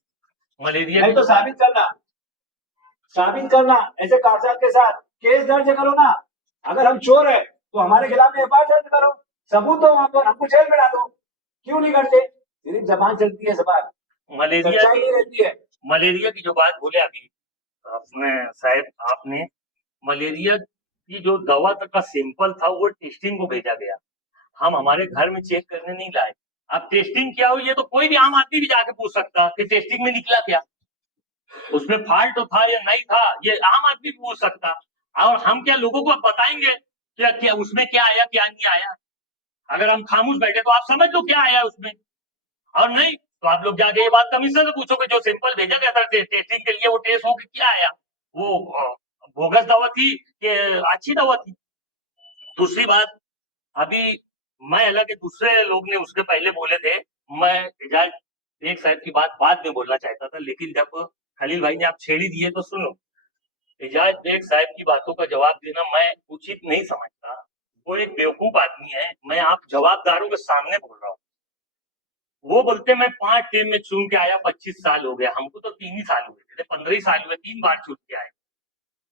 मलेरिया नहीं तो साबित करना ऐसे कागजात के साथ केस दर्ज करो ना। अगर हम चोर है तो हमारे खिलाफ एफआईआर दर्ज करो, सबूत दो वहां पर, हमको जेल में डालो। क्यों नहीं करते? सिर्फ जबान चलती है, जबान, मलेरिया नहीं रहती है। मलेरिया की जो बात बोले अभी आपने मलेरिया की जो दवा तक का सैंपल था वो टेस्टिंग को भेजा गया, हम हमारे घर में चेक करने नहीं लाए। अब टेस्टिंग क्या हुई है तो कोई भी आम आदमी भी जाके पूछ सकता कि टेस्टिंग में निकला क्या, उसमें फॉल्ट था या नहीं था, ये आम आदमी भी पूछ सकता। और हम क्या लोगों को बताएंगे क्या उसमें क्या आया क्या नहीं आया? अगर हम खामोश बैठे तो आप समझ लो क्या आया उसमें, और नहीं तो आप लोग जाके ये बात कमिश्नर से पूछोगे जो सैंपल भेजा गया था टेस्टिंग के लिए, वो टेस्ट होकर क्या आया, वो बोगस दवा थी कि अच्छी दवा थी? दूसरी बात, अभी मैं अलग है, दूसरे लोग ने उसके पहले बोले थे, मैं एजाज बेग साहब की बात बाद में बोलना चाहता था, लेकिन जब खलील भाई ने आप छेड़ ही दिए तो सुनो। एजाज बेग साहब की बातों का जवाब देना मैं उचित नहीं समझता। वो एक बेवकूफ आदमी है, मैं आप जवाबदारों के सामने बोल रहा हूँ। वो बोलते मैं 5 टीम में चुन के आया, 25 साल हो गया, हमको तो 3 ही साल हुए थे, 15 ही साल हुए, 3 बार चुन के आए।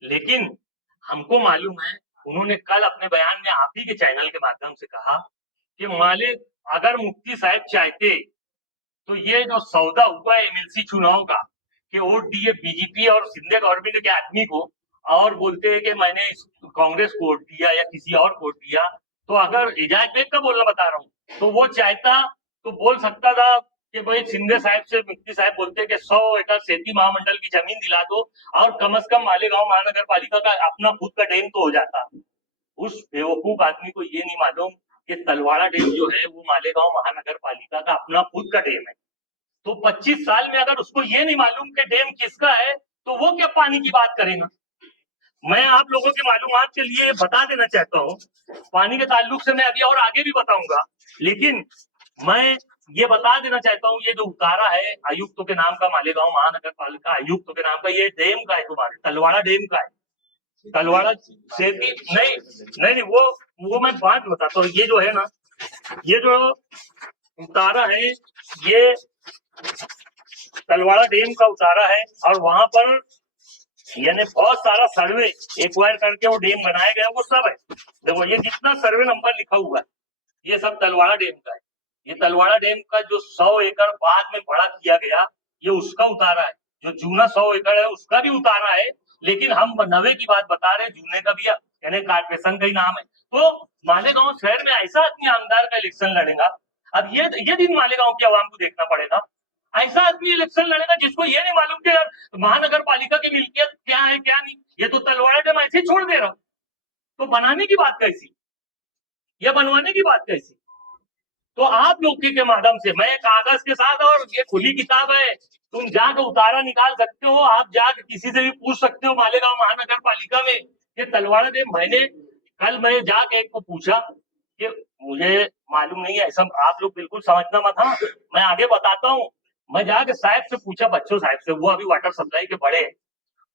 लेकिन हमको मालूम है, उन्होंने कल अपने बयान में आप ही के चैनल के माध्यम से कहा कि मालिक अगर मुफ्ती साहब चाहते तो ये जो सौदा हुआ है एमएलसी चुनाव का, कि वोट दिए बीजेपी और सिंधे गवर्नमेंट के आदमी को, और बोलते हैं कि मैंने कांग्रेस को वोट दिया या किसी और को वोट दिया, तो अगर एजाज बेग का बोलना बता रहा हूँ, तो वो चाहता तो बोल सकता था कि भाई सिंधे साहब से मुफ्ती साहब बोलते कि 100 एकड़ सेती महामंडल की जमीन दिला दो, और कम से कम मालेगांव महानगर पालिका का अपना खुद का डैम तो हो जाता। उस बेवकूफ आदमी को ये नहीं मालूम कि तलवाड़ा डैम जो है वो मालेगांव महानगर पालिका का अपना खुद का डैम है। तो 25 साल में अगर उसको ये नहीं मालूम कि डैम किसका है, तो वो क्या पानी की बात करेगा। मैं आप लोगों की मालूमात के लिए बता देना चाहता हूँ, पानी के ताल्लुक से मैं अभी और आगे भी बताऊंगा, लेकिन मैं ये बता देना चाहता हूँ, ये जो उतारा है आयुक्तों के नाम का, मालेगांव महानगर पालिका आयुक्तों के नाम का, ये डैम का है, तुम्हारे तलवाड़ा डैम का है। तलवाड़ा से भी नहीं नहीं नहीं वो मैं बात बताता हूँ। ये जो है ना, ये जो उतारा है, ये तलवाड़ा डैम का उतारा है, और वहां पर यानी बहुत सारा सर्वे एक्वायर करके वो डैम बनाया गया, वो सब है। देखो ये जितना सर्वे नंबर लिखा हुआ है, ये सब तलवाड़ा डैम का है। ये तलवाड़ा डैम का जो 100 एकड़ बाद में बड़ा किया गया, ये उसका उतारा है। जो जूना 100 एकड़ है उसका भी उतारा है, लेकिन हम नवे की बात बता रहे हैं, जूने का भी यानी कारपोरेशन का ही नाम है। तो मालेगांव शहर में ऐसा आदमी आमदार का इलेक्शन लड़ेगा, अब ये दिन मालेगांव की आवाम को देखना पड़ेगा। ऐसा आदमी इलेक्शन लड़ेगा जिसको ये नहीं मालूम कि महानगर पालिका की मिल्कियत क्या है क्या नहीं। ये तो तलवाड़ा डैम ऐसे ही छोड़ दे रहा, तो बनाने की बात कैसी, ये बनवाने की बात कैसी। तो आप लोग के माध्यम से मैं कागज के साथ, और ये खुली किताब है, तुम जाकर उतारा निकाल सकते हो, आप जाकर किसी से भी पूछ सकते हो मालेगांव महानगर पालिका में ये तलवाड़ा डैम। कल मैं जाके एक को पूछा कि मुझे मालूम नहीं है, ऐसा आप लोग बिल्कुल समझना मत, हाँ मैं आगे बताता हूँ। मैं जाके साहब से पूछा, बच्चों साहब से, वो अभी वाटर सप्लाई के बड़े हैं,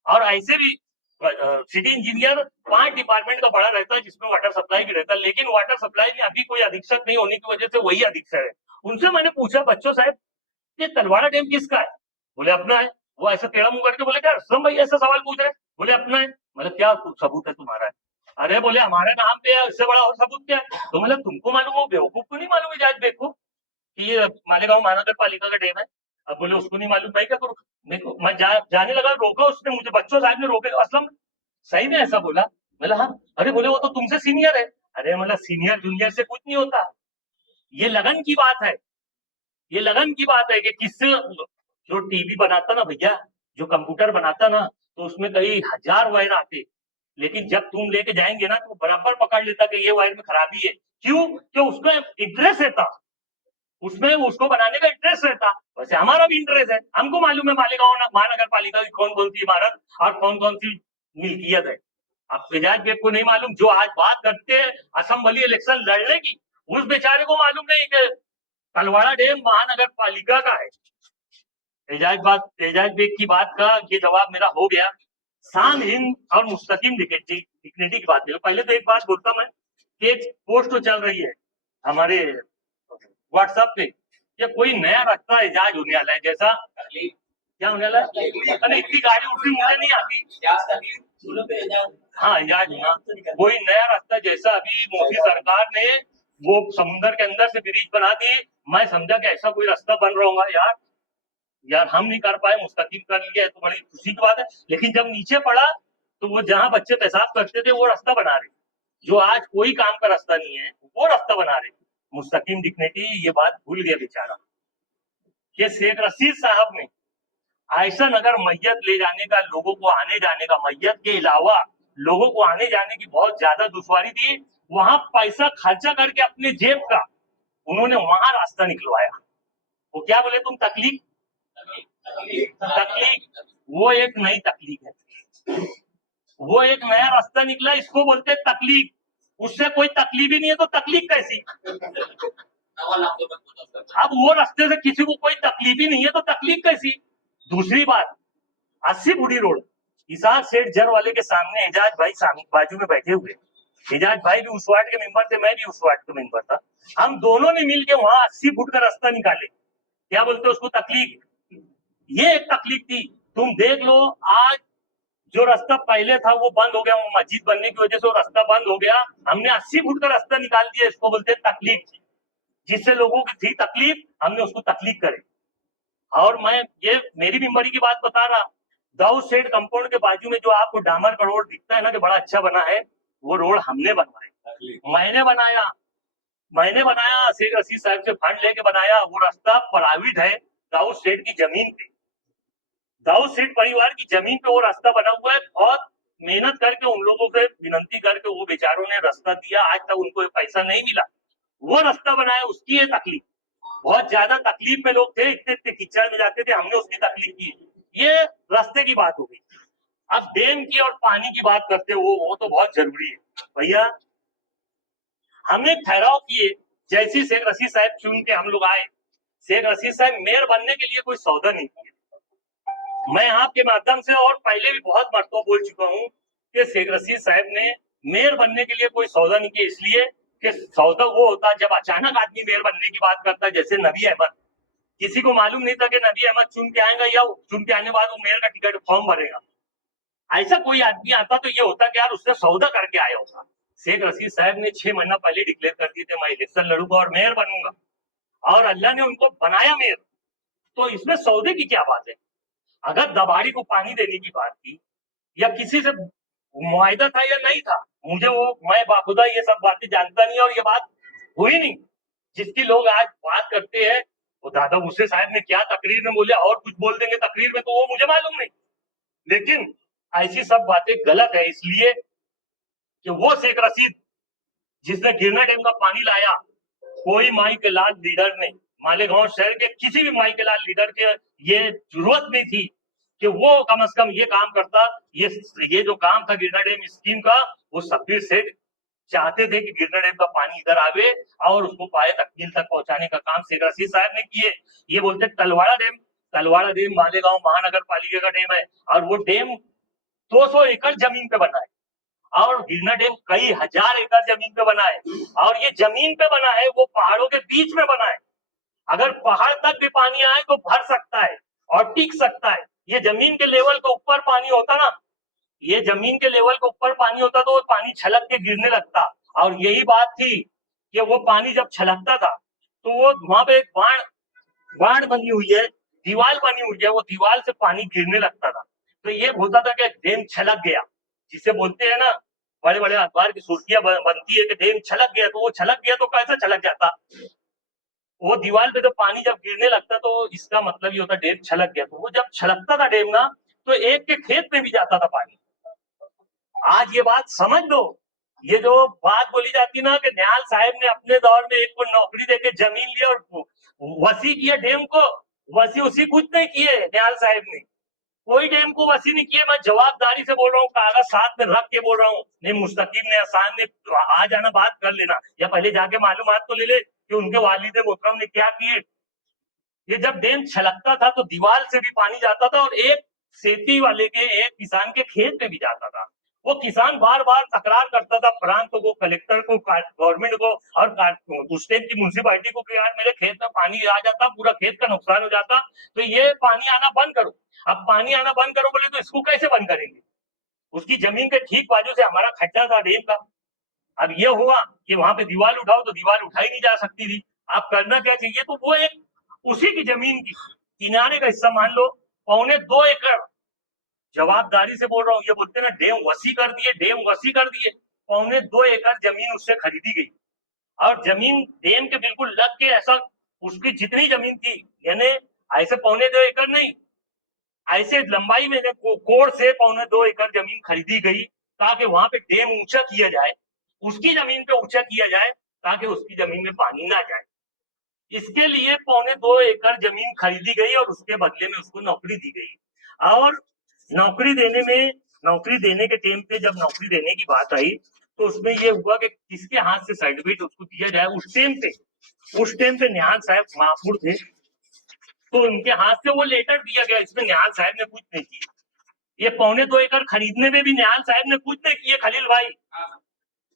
और ऐसे भी सिटी इंजीनियर 5 डिपार्टमेंट का बड़ा रहता है, जिसमें वाटर सप्लाई भी रहता है, लेकिन वाटर सप्लाई में अभी कोई अधीक्षक नहीं होने की वजह से वही अधीक्षक है। उनसे मैंने पूछा, बच्चों साहब ये तलवाड़ा डैम किसका है? बोले अपना है। वो ऐसा टेढ़ा मुंह करके बोले, क्या असलम भाई ऐसा सवाल पूछ रहे? बोले अपना है। मतलब क्या सबूत है तुम्हारा? अरे बोले हमारे नाम पे है, इससे बड़ा और सबूत क्या है? तो मतलब तुमको मालूम हो, बेवकूफ को नहीं मालूम एजाज बेग को कि ये मालेगांव महानगर पालिका का डैम है? अब बोले उसको नहीं मालूम, भाई क्या करूं? मैं जाने लगा, रोका उसने मुझे, बच्चों साहब ने रोके। असलम सही में ऐसा बोला? बोला हाँ। अरे बोले वो तो तुमसे सीनियर है। अरे मतलब सीनियर जूनियर से कुछ नहीं होता, ये लगन की बात है। ये लगन की बात है कि किससे, जो टीवी बनाता ना भैया, जो कंप्यूटर बनाता ना, तो उसमें कई हजार वायर आते, लेकिन जब तुम लेके जाएंगे ना तो बराबर पकड़ लेता कि ये वायर में खराबी है। क्यों? क्यों? उसका इंटरेस्ट रहता, उसमें उसको बनाने का इंटरेस्ट रहता। वैसे हमारा भी इंटरेस्ट है, हमको मालूम है मालेगांव महानगर पालिका की कौन कौन सी इमारत और कौन कौन सी मिल्कियत है। अब एजाज बेग को नहीं मालूम, जो आज बात करते हैं असेंबली इलेक्शन लड़ने की, उस बेचारे को मालूम नहीं कि तलवाड़ा डैम महानगर पालिका का है। एजाज बेग की बात का ये जवाब मेरा हो गया। शान हिंद और मुस्तकिम डिग्निटी की बात करें, पहले तो एक बात बोलता मैं कि एक पोस्ट तो चल रही है हमारे व्हाट्सएप पे, या कोई नया रास्ता एजाज होने वाला है, जैसा क्या होने वाला है? इतनी गाड़ी उठती मुझे नहीं आती। हाँ एजाज होना, कोई नया रास्ता, जैसा अभी मोदी सरकार ने वो समुद्र के अंदर से ब्रिज बना दी, मैं समझा कि ऐसा कोई रास्ता बन रहा होगा। यार हम नहीं कर पाए, मुस्तकिम कर लिया है तो बड़ी खुशी की बात है, लेकिन जब नीचे पड़ा तो वो जहां बच्चे पेशाब करते थे वो रास्ता बना रहे, जो आज कोई काम का रास्ता नहीं है वो रास्ता बना रहे। मुस्तकिम डिग्निटी ये बात भूल गया बेचारा। ये शेख रशीद साहब ने आयशन अगर मैयत ले जाने का, लोगों को आने जाने का, मैयत के अलावा लोगों को आने जाने की बहुत ज्यादा दुश्वारी थी, वहां पैसा खर्चा करके अपने जेब का उन्होंने वहां रास्ता निकलवाया। वो क्या बोले तुम? तकलीफ। वो एक नई तकलीफ है, वो एक नया रास्ता निकला, इसको बोलते तकलीफ। उससे कोई तकलीफ ही नहीं है तो तकलीफ कैसी? नवा नाम तो मत बताओ सर। अब वो रास्ते से किसी को कोई तकलीफ ही नहीं है तो तकलीफ कैसी? दूसरी बात, 80 बूढ़ी रोड, इसाक सेठ जर वाले के सामने एजाज भाई सामने बाजू में बैठे हुए। एजाज भाई भी उस वार्ड के मेंबर थे, मैं भी उस वार्ड का मेंबर था। हम दोनों ने मिलके वहां 80 फुट का रास्ता निकाले। क्या बोलते उसको तकलीफ? ये एक तकलीफ थी। तुम देख लो, आज जो रास्ता पहले था वो बंद हो गया, वो मस्जिद बनने की वजह से वो रास्ता बंद हो गया। हमने 80 फुट का रास्ता निकाल दिया, इसको बोलते हैं तकलीफ। जिससे लोगों की थी तकलीफ, हमने उसको तकलीफ करे। और मैं ये मेरी मेंबरी की बात बता रहा, दाऊद सेठ कंपाउंड के बाजू में जो आपको डामर का रोड दिखता है ना, कि बड़ा अच्छा बना है, वो रोड हमने बनवाया, मैंने बनाया शेख रशीद साहब से फंड लेके बनाया। वो रास्ता प्राइवेट है, दाऊद सेठ की जमीन पे, दाऊद सेठ परिवार की जमीन पे वो रास्ता बना हुआ है। बहुत मेहनत करके उन लोगों से विनती करके वो बेचारों ने रास्ता दिया, आज तक उनको पैसा नहीं मिला। वो रास्ता बनाया, उसकी ये तकलीफ। बहुत ज्यादा तकलीफ में लोग थे, इतने इतने कीचड़ में जाते थे, हमने उसकी तकलीफ की। ये रास्ते की बात हो गई। अब डैम की और पानी की बात करते हो, वो तो बहुत जरूरी है भैया। हमने ठहराव किए, जैसी शेख रशीद साहब चुन के हम लोग आए। शेख रशीद साहब मेयर बनने के लिए कोई सौदा नहीं किया। मैं आपके माध्यम से और पहले भी बहुत मरतबा बोल चुका हूँ कि शेख रशीद साहब ने मेयर बनने के लिए कोई सौदा नहीं किया, इसलिए कि सौदा वो होता जब अचानक आदमी मेयर बनने की बात करता है, जैसे नबी अहमद। किसी को मालूम नहीं था कि नबी अहमद चुन के आएगा या चुन के आने बाद वो मेयर का टिकट फॉर्म भरेगा। ऐसा कोई आदमी आता तो ये होता कि यार उसने सौदा करके आया होता। शेख रशीद साहब ने 6 महीना पहले डिक्लेयर कर दिए थे, मैं इलेक्शन लड़ूंगा और मेयर बनूंगा, और अल्लाह ने उनको बनाया मेयर। तो इसमें सौदे की क्या बात है? अगर दबाड़ी को पानी देने की बात थी या किसी से मुआयदा था या नहीं था, मुझे वो, मैं बाखुदा ये सब बातें जानता नहीं, और ये बात हुई नहीं। जिसकी लोग आज बात करते हैं, वो दादा मूसे साहब ने क्या तकरीर में बोले और कुछ बोल देंगे तकरीर में, तो वो मुझे मालूम नहीं। लेकिन ऐसी सब बातें गलत है, इसलिए कि वो शेख रशीद जिसने गिरना डैम का पानी लाया, कोई माई के लाल लीडर ने, मालेगांव शहर के किसी भी माई के लाल लीडर के ये जरूरत नहीं थी कि वो कम से कम ये काम करता। ये जो काम था गिरना डैम स्कीम का, वो सब्बीर सेठ चाहते थे कि गिरना डैम का पानी इधर आवे और उसको पाए तकमील तक पहुंचाने का काम शेख रशीद साहब ने किए। ये बोलते तलवाड़ा डैम मालेगांव महानगर पालिका का डैम है, और वो डैम 200 एकड़ जमीन पे बना है, और गिरना डैम कई हजार एकड़ जमीन पे बना है। और ये जमीन पे बना है, वो पहाड़ों के बीच में बना है। अगर पहाड़ तक भी पानी आए तो भर सकता है और टिक सकता है। ये जमीन के लेवल के ऊपर पानी होता ना, ये जमीन के लेवल के ऊपर पानी होता तो वो पानी छलक के गिरने लगता। और यही बात थी कि वो पानी जब छलकता था तो वो वहां पे एक बाढ़ बनी हुई है, दीवार बनी हुई है, वो दीवार से पानी गिरने लगता था। तो ये होता था कि डैम छलक गया, जिसे बोलते हैं ना, बड़े बड़े अखबार की सुर्खियां बनती है कि डैम छलक गया। तो वो छलक गया तो कैसे छलक जाता? वो दीवार पे जब पानी जब गिरने लगता तो इसका मतलब ये होता डैम छलक गया। तो वो जब छलकता था डैम ना, तो एक के खेत में भी जाता था पानी। आज ये बात समझ लो, ये जो बात बोली जाती ना कि निहाल साहब ने अपने दौर में एक को नौकरी देके जमीन ली और वसी किया डैम को, वसी उसी कुछ नहीं किए निहाल साहब ने, कोई डैम को वसी नहीं किए। मैं जवाबदारी से बोल रहा हूँ, कागज साथ में रख के बोल रहा हूँ। नहीं मुस्तकीम ने, आसान ने आ जाना बात कर लेना, या पहले जाके मालूमात तो ले ले कि उनके वालिद मोहतरम ने क्या किए। ये जब डैम छलकता था तो दीवार से भी पानी जाता था और एक खेती वाले के, एक किसान के खेत में भी जाता था। वो किसान बार बार तकरार करता था प्रांत को, कलेक्टर को, गवर्नमेंट को और उस टाइम की म्यूनसिपालिटी को कि यार मेरे खेत में पानी आ जाता, पूरा खेत का नुकसान हो जाता, तो ये पानी आना बंद करो। अब पानी आना बंद करो बोले तो इसको कैसे बंद करेंगे? उसकी जमीन के ठीक बाजू से हमारा खड्डा था डैम का। अब ये हुआ कि वहां पे दीवार उठाओ तो दीवार उठाई नहीं जा सकती थी। आप करना क्या चाहिए? तो वो एक उसी की जमीन की किनारे का हिस्सा मान लो 2.25 एकड़, जवाबदारी से बोल रहा हूँ, ये बोलते ना डैम वसी कर दिए, डैम वसी कर दिए। 2.25 एकड़ जमीन उससे खरीदी गई, और जमीन डैम के बिल्कुल लग के, ऐसा उसकी जितनी जमीन थी, यानी ऐसे 2.25 एकड़ नहीं, ऐसे लंबाई में कोड़ से 2.25 एकड़ जमीन खरीदी गई ताकि वहां पे डैम ऊंचा किया जाए, उसकी जमीन पे ऊंचा किया जाए ताकि उसकी जमीन में पानी ना जाए। इसके लिए 2.25 एकड़ जमीन खरीदी गई और उसके बदले में उसको नौकरी दी गई। और नौकरी देने के टाइम पे जब नौकरी देने की बात आई तो उसमें ये हुआ कि किसके हाथ से सर्टिफिकेट उसको दिया जाए। उस टाइम पे निहाल साहब महापुर थे, तो उनके हाथ से वो लेटर दिया गया। इसमें निहाल साहब ने कुछ नहीं किया। ये 1.25 एकड़ खरीदने में भी निहाल साहब ने कुछ नहीं किए। खलील भाई,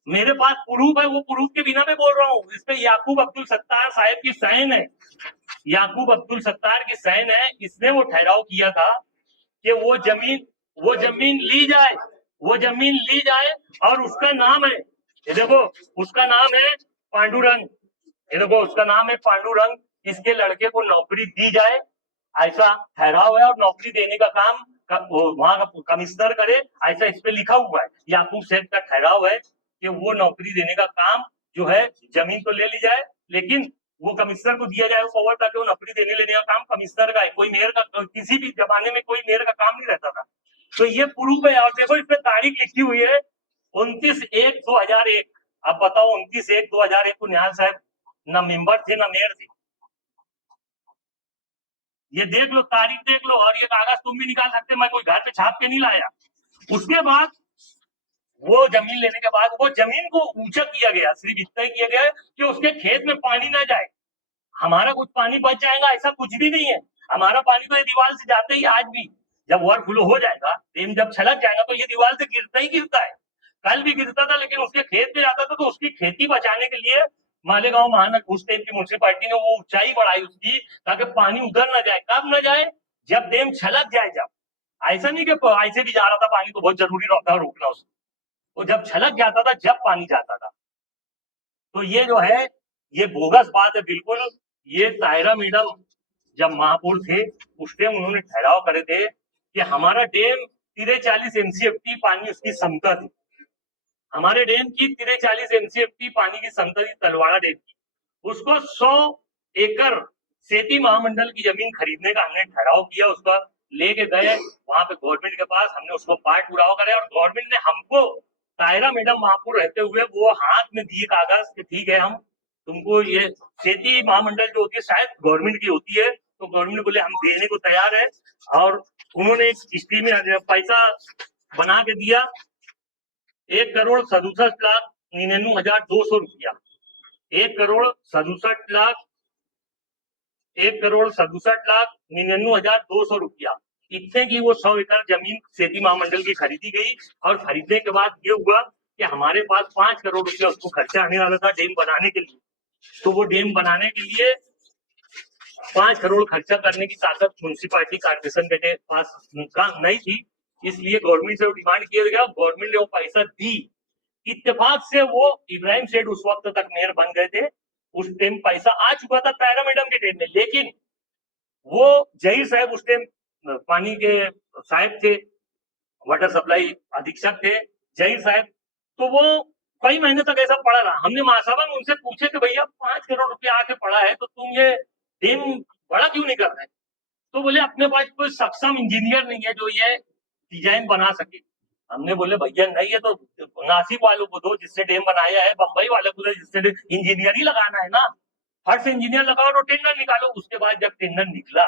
मेरे पास प्रूफ है, वो प्रूफ के बिना मैं बोल रहा हूँ। इस पे याकूब अब्दुल सत्तार साहब की साइन है, याकूब अब्दुल सत्तार की साइन है। इसने वो ठहराव किया था कि वो जमीन ली जाए और उसका नाम है, ये देखो उसका नाम है पांडुरंग, ये देखो उसका नाम है पांडुरंग, इसके लड़के को नौकरी दी जाए, ऐसा ठहराव है। और नौकरी देने का काम वहां का कमिश्नर करे, ऐसा इस पे लिखा हुआ है। याकूब सेठ का ठहराव है कि वो नौकरी देने का काम जो है, जमीन तो ले ली जाए लेकिन वो कमिश्नर को दिया जाए पावर, ताकि वो नौकरी देने लेने का काम कमिश्नर का है। कोई मेयर का, किसी भी जमाने में कोई मेयर का काम नहीं रहता था। तो ये प्रूफ है। और देखो इस पे तारीख लिखी हुई है 29/1/2001। अब बताओ 29/1/2001 को निहाल साहब न मेंबर थे न मेयर थे। ये देख लो, तारीख देख लो, और ये कागज तुम भी निकाल सकते, मैं कोई घर पे छाप के नहीं लाया। उसके बाद वो जमीन लेने के बाद वो जमीन को ऊंचा किया गया, सिर्फ इतना ही किया गया कि उसके खेत में पानी ना जाए। हमारा कुछ पानी बच जाएगा ऐसा कुछ भी नहीं है। हमारा पानी तो ये दीवार से जाते ही, आज भी जब ओवरफ्लो हो जाएगा, डैम जब छलक जाएगा तो ये दीवार से गिरता ही गिरता है। कल भी गिरता था, लेकिन उसके खेत में जाता था। तो उसकी खेती बचाने के लिए मालेगांव महानगर उस टाइम की म्युनिसिपालिटी ने वो ऊंचाई बढ़ाई उसकी, ताकि पानी उधर न जाए। कब न जाए? जब डैम छलक जाए। जब ऐसा नहीं कि ऐसे भी जा रहा था पानी तो बहुत जरूरी रहता है रोकना उसको, तो जब छलक जाता था, जब पानी जाता था। तो ये जो है ये बोगस बात है बिल्कुल। ये ताहिरा मैडम जब महापौर थे उस टाइम उन्होंने ठहराव करे थे कि हमारा डैम 43 MCFT पानी उसकी क्षमता थी। हमारे डैम की 43 MCFT पानी की क्षमता थी, तलवाड़ा डैम की। उसको 100 एकड़ सेती महामंडल की जमीन खरीदने का हमने ठहराव किया। उसका लेके गए वहां पे गवर्नमेंट के पास, हमने उसको पाठ पुरावा करे और गवर्नमेंट ने हमको, ताहिरा मैडम महापुर रहते हुए, वो हाथ में दिए कागज कि ठीक है हम तुमको ये सेती महामंडल जो होती है शायद गवर्नमेंट की होती है, तो गवर्नमेंट बोले हम देने को तैयार है। और उन्होंने एक किस्ती में पैसा बना के दिया, 1,67,99,200 रुपया। 1,67,99,200 रुपया, इतने की वो 100 एकड़ जमीन सेती महामंडल की खरीदी गई। और खरीदने के बाद ये हुआ कि हमारे पास 5 करोड़ रुपया उसको खर्चा आने वाला था डैम बनाने के लिए। तो वो डैम बनाने के लिए 5 करोड़ खर्चा करने की ताकत म्युनिसिपालिटी कॉर्पोरेशन के पास नहीं थी, इसलिए गवर्नमेंट से डिमांड किया गया। गवर्नमेंट ने वो पैसा दी। इत्तेफाक से वो इब्राहिम सेठ उस वक्त तक मेयर बन गए थे। उस टाइम पैसा आ चुका था ताहिरा मैडम के टाइम में, लेकिन वो जहीर साहब उस टाइम पानी के साहब थे, वाटर सप्लाई अधीक्षक थे जहीर साहब। तो वो कई महीने तक ऐसा पड़ा रहा। हमने महासभा में उनसे पूछे कि भैया 5 करोड़ रुपया आके पड़ा है तो तुम ये डैम बड़ा क्यों नहीं कर रहे? तो बोले अपने पास कोई सक्षम इंजीनियर नहीं है जो ये डिजाइन बना सके। हमने बोले भैया नहीं है तो नासिक वालों को दो जिससे डैम बनाया है, बंबई वाले को दो जिससे इंजीनियर ही लगाना है ना, फर्स्ट इंजीनियर लगाओ तो टेंडर निकालो। उसके बाद जब टेंडर निकला,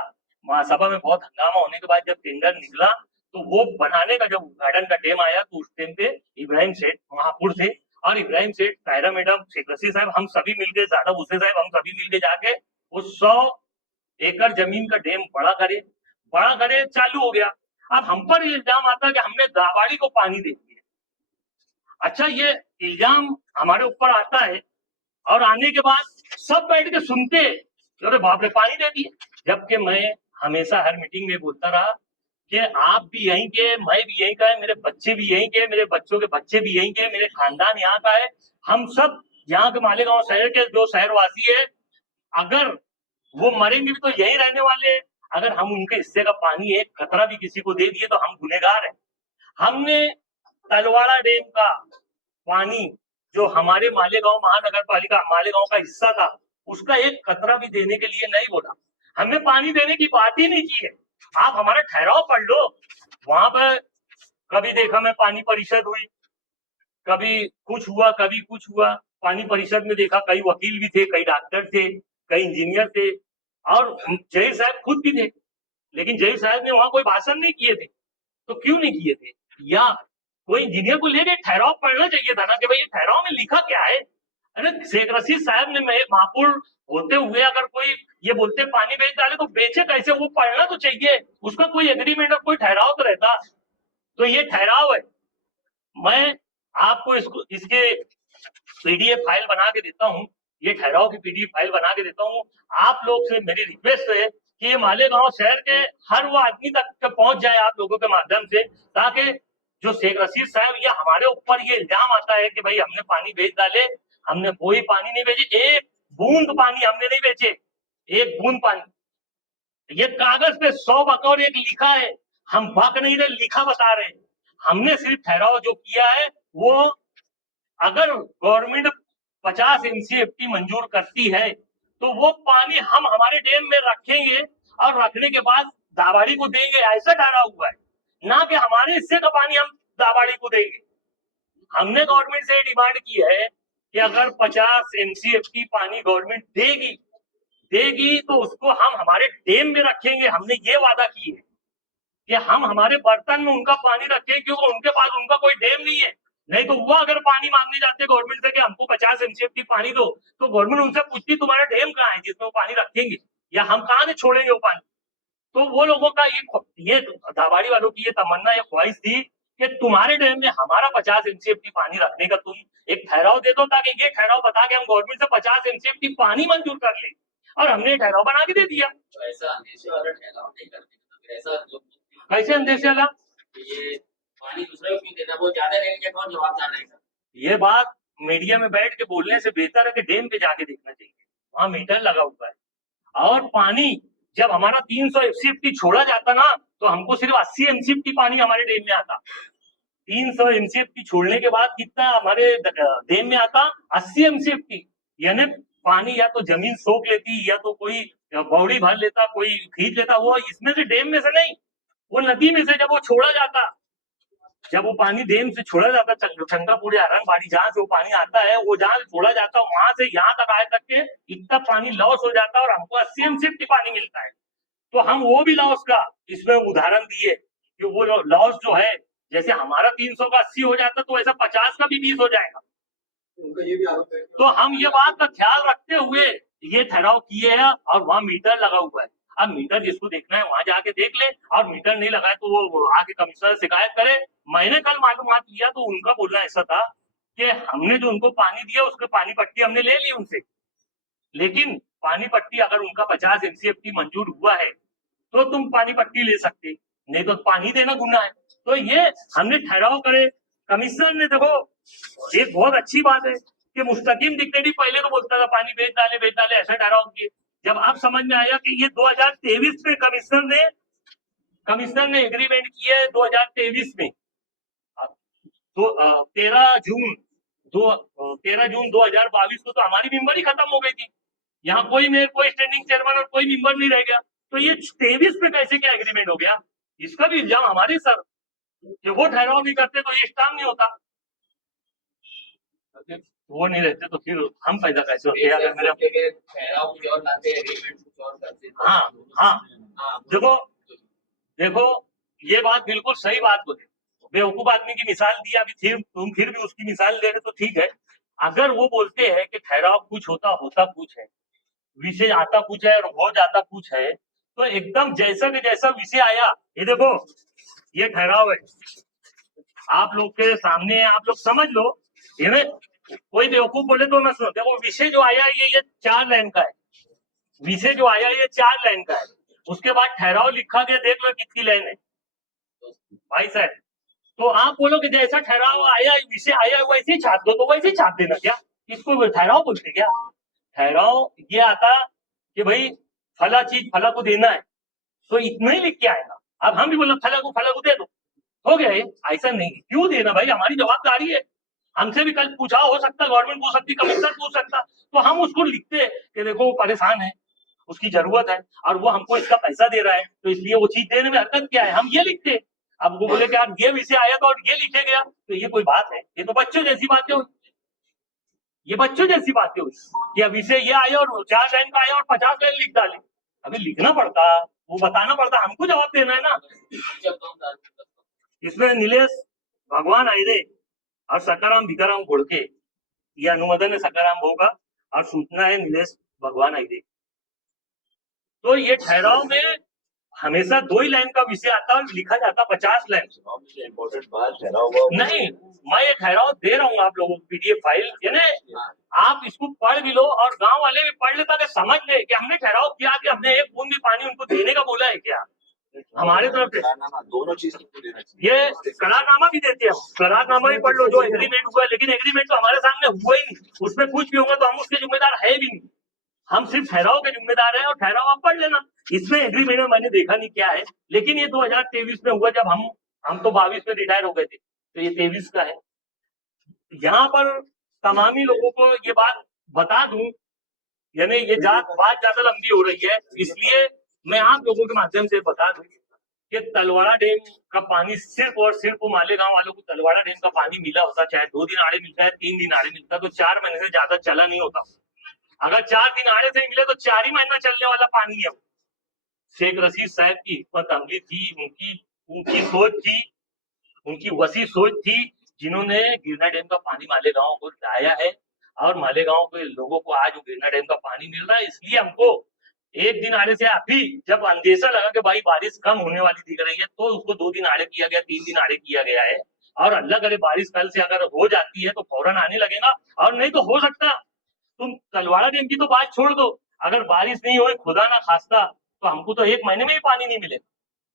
महासभा में बहुत हंगामा होने के बाद जब टेंडर निकला, तो वो बनाने का जब उद्घाटन का टाइम आया तो उस टाइम पे इब्राहिम सेठ महापुर थे। और इब्राहिम सेठ, ताहिरा मैडम, शेख रशीद साहब, हम सभी मिलके, ज्यादा भूसे साहब, हम सभी मिलके जाके उस 100 एकड़ जमीन का डैम बड़ा करे चालू हो गया। अब हम पर इल्जाम आता है कि हमने दाबाड़ी को पानी दे दिया। अच्छा, ये इल्जाम हमारे ऊपर आता है और आने के बाद सब बैठ के सुनते, अरे बाप रे पानी दे दिए। जबकि मैं हमेशा हर मीटिंग में बोलता रहा कि आप भी यहीं के, मैं भी यहीं का है, मेरे बच्चे भी यहीं के, मेरे बच्चों के बच्चे भी यहीं के, मेरे खानदान यहाँ का है, हम सब यहाँ के मालेगांव शहर के जो शहरवासी है, अगर वो मरेंगे भी तो यही रहने वाले हैं। अगर हम उनके हिस्से का पानी एक खतरा भी किसी को दे दिए तो हम गुनहगार हैं। हमने तलवाड़ा डैम का पानी जो हमारे मालेगांव महानगर पालिका मालेगांव का हिस्सा था, उसका एक कतरा भी देने के लिए नहीं बोला। हमने पानी देने की बात ही नहीं की है। आप हमारा ठहराव पढ़ लो, वहां पर कभी देखा मैं पानी परिषद हुई, कभी कुछ हुआ, कभी कुछ हुआ। पानी परिषद में देखा कई वकील भी थे, कई डॉक्टर थे, कई इंजीनियर थे और जहीर साहब खुद भी थे, लेकिन जहीर साहब ने वहां कोई भाषण नहीं किए थे। तो क्यों नहीं किए थे? या कोई इंजीनियर को लेके ठहराव पढ़ना चाहिए था ना कि भाई ये ठहराव में लिखा क्या है। अरे शेख रशीद साहब ने महापुर होते हुए अगर कोई ये बोलते पानी बेच डाले तो बेचे कैसे, वो पढ़ना तो चाहिए, उसका कोई एग्रीमेंट और कोई ठहराव तो रहता। तो ये ठहराव है, मैं आपको इसको इसके पीडीएफ फाइल बना के देता हूँ, ये ठहराव की पीडीएफ फाइल बना के देता हूँ। आप लोग से मेरी रिक्वेस्ट है कि ये मालेगांव शहर के हर वो आदमी तक पहुंच जाए आप लोगों के माध्यम से, ताकि जो शेख रशीद साहब ये हमारे ऊपर ये इल्जाम आता है कि भाई हमने पानी बेच डाले, हमने कोई पानी नहीं बेचे, एक बूंद पानी हमने नहीं बेचे, एक बूंद पानी। ये कागज पे 100 बकौर एक लिखा है, हम बक नहीं रहे, लिखा बता रहे हैं। हमने सिर्फ ठहराव जो किया है वो, अगर गवर्नमेंट 50 MCFT मंजूर करती है तो वो पानी हम हमारे डैम में रखेंगे और रखने के बाद दाबाड़ी को देंगे, ऐसा ठहरा हुआ है, ना कि हमारे हिस्से का पानी हम दाबाड़ी को देंगे। हमने गवर्नमेंट से डिमांड की है कि अगर 50 MCFT पानी गवर्नमेंट देगी तो उसको हम हमारे डैम में रखेंगे। हमने ये वादा की है कि हम हमारे बर्तन में उनका पानी रखें, क्योंकि उनके पास उनका कोई डैम नहीं है। नहीं तो वो अगर पानी मांगने जाते गवर्नमेंट से कि हमको 50 MCFT पानी दो, तो गवर्नमेंट उनसे पूछती तुम्हारा डैम कहाँ है जिसमें वो पानी रखेंगे, या हम कहाँ से छोड़ेंगे वो पानी। तो वो लोगों का ये दाबाड़ी वालों की ये तमन्ना, ये ख्वाहिश थी कि तुम्हारे डैम में हमारा 50 MCFT पानी रखने का तुम एक ठहराव दे दो, ताकि ये ठहराव बता के हम गवर्नमेंट से 50 MCFT पानी मंजूर कर ले, और हमने ठहराव बना के दे दिया। तो ऐसा अंदेशे वाला ठहराव नहीं करते, तो फिर ऐसा जो कैसे अंदेशे वाला? ये पानी दूसरे को क्यों देना, वो ज्यादा लेने के कौन जवाबदार रहेगा? ये बात मीडिया में बैठ के बोलने से बेहतर है कि डैम पे जाके देखना चाहिए, वहां मीटर लगा हुआ है। और पानी जब हमारा 300 MCFT छोड़ा जाता ना, तो हमको सिर्फ 80 MCFT पानी हमारे डैम में आता। 300 MCFT छोड़ने के बाद कितना हमारे डैम में आता? 80 MCFT। यानी पानी या तो जमीन सोख लेती, या तो कोई बौड़ी भर लेता, कोई खींच लेता, वो इसमें से डैम में से नहीं, वो नदी में से जब वो छोड़ा जाता, जब वो पानी डैम से छोड़ा जाता, चंगापुर या हरनबाड़ी जहां से वो पानी आता है, वो जहां से छोड़ा जाता है वहां से यहाँ तक आए तक के इतना पानी लॉस हो जाता है और हमको 80 MCFT पानी मिलता है। तो हम वो भी लॉस का इसमें उदाहरण दिए कि वो लॉस जो है, जैसे हमारा 300 का 80 हो जाता तो ऐसा 50 का भी 20 हो जाएगा। उनका ये भी आरोप है। तो हम ये बात का ख्याल रखते हुए ये ठहराव किए हैं, और वहां मीटर लगा हुआ है। अब मीटर जिसको देखना है वहां जाके देख ले, और मीटर नहीं लगाए तो वो आके कमिश्नर शिकायत करे। मैंने कल मालूमात लिया तो उनका बोलना ऐसा था कि हमने जो उनको पानी दिया उसके पानी पट्टी हमने ले ली उनसे, लेकिन पानी पट्टी अगर उनका 50 MCFT मंजूर हुआ है तो तुम पानी पट्टी ले सकते, नहीं तो पानी देना गुनाह है। तो ये हमने ठहराव करे। कमिश्नर ने देखो, एक बहुत अच्छी बात है कि मुस्तकीम डिक्टेटिव पहले तो बोलता था पानी बेच डाले ऐसा ठहराव किए। जब आप समझ में आया कि ये 2023 में कमिश्नर ने एग्रीमेंट किया है 2023 में, तो 13 जून 2022 को तो हमारी मेंबर ही खत्म हो गई थी। यहाँ कोई मेयर, कोई स्टैंडिंग चेयरमैन और कोई मेंबर नहीं रह गया। तो ये 23 में कैसे क्या एग्रीमेंट हो गया, इसका भी इल्जाम हमारे सर कि वो ठहराव नहीं करते तो ये स्टाम्प नहीं होता। वो नहीं रहते तो फिर हम पैदा कैसे होते? अगर मेरे ठहराव कुछ और लाते, एग्रीमेंट कुछ और करते। हाँ, देखो ये बात बिल्कुल सही बात बोले। बेवकूफ आदमी की मिसाल दी अभी, तुम फिर भी उसकी मिसाल दे रहे तो ठीक है। अगर वो बोलते हैं कि ठहराव कुछ होता कुछ है, विषय आता कुछ है और हो जाता कुछ है, तो एकदम जैसा कि जैसा विषय आया, ये देखो ये ठहराव है आप लोग के सामने, आप लोग समझ लो। ये कोई बेवकूफ बोले तो मैं सुनो। देखो विषय जो आया ये 4 लाइन का है, विषय जो आया ये 4 लाइन का है। उसके बाद ठहराव लिखा गया, देख लो कितनी लाइन है भाई साहब। तो आप बोलो कि जैसा ठहराव आया, विषय आया वैसे ही छाप दो, तो वैसे ही छाप देना क्या? इसको ठहराव बोलते क्या? ठहराव ये आता कि भाई फला चीज फला को देना है, तो इतना ही लिख के आएगा। अब हम भी बोले फला को दे दो, हो गया। ऐसा नहीं, क्यों देना भाई, हमारी जवाबदारी है। हमसे भी कल पूछा हो सकता, गवर्नमेंट पूछ सकती, कमिश्नर पूछ सकता, तो हम उसको लिखते कि देखो वो परेशान है, उसकी जरूरत है और वो हमको इसका पैसा दे रहा है, तो इसलिए वो चीज देने में हरकत क्या है, हम ये लिखते। अब वो बोले कि यार ये विषय आया था और ये लिखे गया, तो ये कोई बात है? ये तो बच्चों जैसी बातें हुई, ये बच्चों जैसी बातें हुई कि विषय ये आया और 4 लाइन का आया और 50 लाइन लिख डाले। अभी लिखना पड़ता, वो बताना पड़ता, हमको जवाब देना है ना। इसमें नीलेश भगवान आयरे और सकाराम भिकाराम घोड़के, ये अनुमोदन है सकाराम भाऊ का और सूचना है नीलेश भगवान आयरे। तो ये ठहराव में हमेशा 2 ही लाइन का विषय आता है और लिखा जाता 50 लाइन। इम्पोर्टेंट बात ठहराव हुआ नहीं, मैं ये ठहराव दे रहा हूँ आप लोगों को पीडीएफ फाइल, यानी आप इसको पढ़ भी लो और गांव वाले भी पढ़ ले ताकि समझ ले कि हमने ठहराव किया कि हमने एक बूंद भी पानी उनको देने का बोला है क्या हमारे तरफ से। दोनों चीज तुमको देना चाहिए। ये करारनामा भी देते हैं, करारनामा भी पढ़ लो जो एग्रीमेंट हुआ है, लेकिन एग्रीमेंट तो हमारे सामने हुआ ही नहीं, उसमें कुछ भी होगा तो हम उसके जिम्मेदार है भी नहीं, हम सिर्फ ठहराव के जिम्मेदार हैं और ठहराव आप पढ़ लेना। इसमें एग्रीमेंट में मैंने देखा नहीं क्या है, लेकिन ये 2023 में हुआ जब हम तो 22 में रिटायर हो गए थे, तो ये 23 का है। यहाँ पर तमामी लोगों को ये बात बता दूं, यानी ये बात ज्यादा लंबी हो रही है, इसलिए मैं आप लोगों के माध्यम से बता दूं कि तलवाड़ा डैम का पानी सिर्फ और सिर्फ मालेगांव वालों को तलवाड़ा डैम का पानी मिला होता, चाहे 2 दिन आड़े मिलता है 3 दिन आड़े मिलता, तो 4 महीने से ज्यादा चला नहीं होता। अगर 4 दिन आड़े से मिले तो 4 ही महीना चलने वाला पानी है। शेख रशीद साहब की हिम्मत अमली थी, उनकी सोच थी, उनकी वसी सोच थी, जिन्होंने गिरना डैम का पानी मालेगांव को लाया है और मालेगांव के लोगों को आज गिरना डैम का पानी मिल रहा है। इसलिए हमको 1 दिन आड़े से अभी जब अंदेशा लगा कि भाई बारिश कम होने वाली दिख रही है, तो उसको 2 दिन आड़े किया गया, 3 दिन आड़े किया गया है। और अल्लाह करे बारिश कल से अगर हो जाती है तो फौरन आने लगेगा, और नहीं तो हो सकता तुम तलवाड़ा डैम की तो बात छोड़ दो, अगर बारिश नहीं हो खुदा ना खास्ता तो हमको तो 1 महीने में ही पानी नहीं मिलेगा।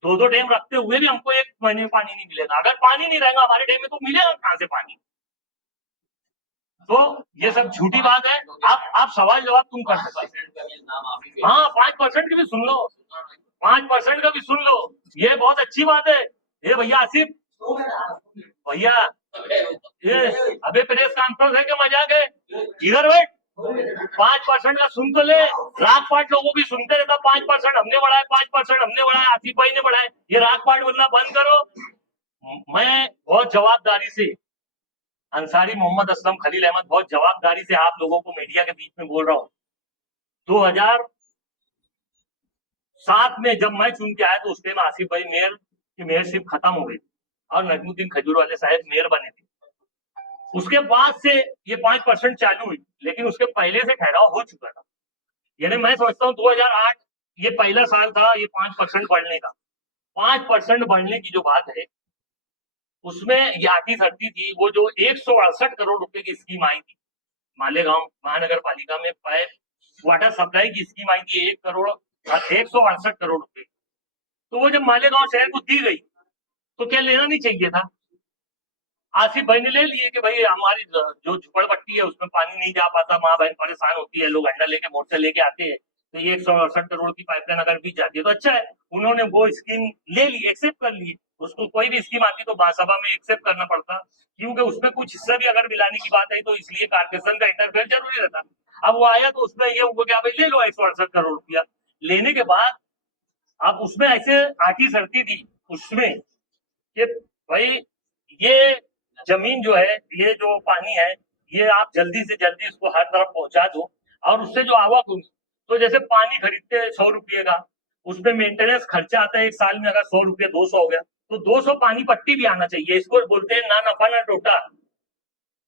2 डैम रखते हुए भी हमको 1 महीने में पानी नहीं मिलेगा। अगर पानी नहीं रहेगा हमारे डैम में तो मिलेगा कहां से पानी? तो ये सब झूठी बात है। आप सवाल जवाब तुम कर सकते हो। हाँ, 5% की भी सुन लो, 5% का भी सुन लो, ये बहुत अच्छी बात है। ये भैया आसिफ भैया, ये अबे प्रेस कॉन्फ्रेंस है क्या मजाक है? इधर बैठ, 5% का सुन तो ले। रागपाट लोगों की सुनते रहता, 5% हमने बढ़ाया, 5% हमने बढ़ाया, आसिफ भाई ने बढ़ाया। ये रागपाट बोलना बंद करो। मैं बहुत जवाबदारी से, अंसारी मोहम्मद असलम खलील अहमद, बहुत जवाबदारी से आप लोगों को मीडिया के बीच में बोल रहा हूँ। 2007 में जब मैं चुन के आया तो उस टाइम आसिफ भाई मेयर की मेयरशिप खत्म हो गई और नजमुद्दीन खजूर वाले साहब मेयर बने थे। उसके बाद से ये 5% चालू हुई, लेकिन उसके पहले से ठहराव हो चुका था। यानी मैं समझता हूँ 2008 ये पहला साल था ये 5% बढ़ने का। 5% बढ़ने की जो बात है उसमें ये आती सरती थी, वो जो 168 करोड़ रुपए की स्कीम आई थी मालेगांव महानगर पालिका में, पाइप वाटर सप्लाई की स्कीम आई थी 168 करोड़ रुपए। तो वो जब मालेगांव शहर को दी गई तो क्या लेना नहीं चाहिए था? आसिफ भाई ने ले लिए कि भाई हमारी जो झुपड़पट्टी है उसमें पानी नहीं जा पाता, माँ बहन परेशान होती है, लोग अंडा लेके मोटर लेके आते हैं, तो ये 168 करोड़ की पाइपलाइन अगर बीच जाती है तो अच्छा है। उन्होंने वो स्कीम ले ली, एक्सेप्ट कर ली। उसको कोई भी स्कीम आती तो महासभा में एक्सेप्ट करना पड़ता, क्योंकि उसमें कुछ हिस्सा भी अगर मिलाने की बात आई तो इसलिए कारपोरेशन का इंटरफेयर जरूरी रहता। अब वो आया तो उसमें ये हुआ कि भाई ले लो 168 करोड़ रुपया। लेने के बाद अब उसमें ऐसे आटी सरती थी उसमें कि भाई ये जमीन जो है, ये जो पानी है, ये आप जल्दी से जल्दी इसको हर तरफ पहुंचा दो और उससे जो आवक होगी, तो जैसे पानी खरीदते हैं 100 रुपये का, उसमें मेंटेनेंस खर्चा आता है एक साल में, अगर 100 रुपये 200 हो गया तो 200 पानी पट्टी भी आना चाहिए। इसको बोलते हैं ना नफा ना टोटा।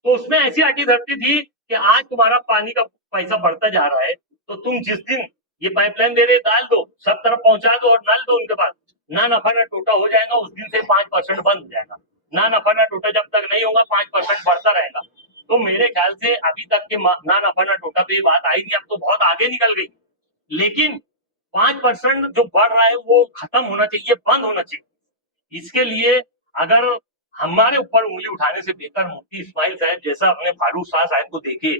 तो उसमें ऐसी आटी धरती थी कि आज तुम्हारा पानी का पैसा बढ़ता जा रहा है, तो तुम जिस दिन ये पाइपलाइन दे रहे डाल दो, सब तरफ पहुंचा दो और नल दो उनके पास, ना नफा ना टोटा हो जाएगा। उस दिन से 5% बंद हो जाएगा। ना नफा ना टोटा जब तक नहीं होगा 5% बढ़ता रहेगा। तो मेरे ख्याल से अभी तक के ना नफा ना टोटा पे ये बात आई नहीं, अब तो बहुत आगे निकल गई। लेकिन 5% जो बढ़ रहा है वो खत्म होना चाहिए, बंद होना चाहिए। इसके लिए अगर हमारे ऊपर उंगली उठाने से बेहतर मुफ्ती इस्माइल साहब जैसा अपने फारूक शाह साहब को देखे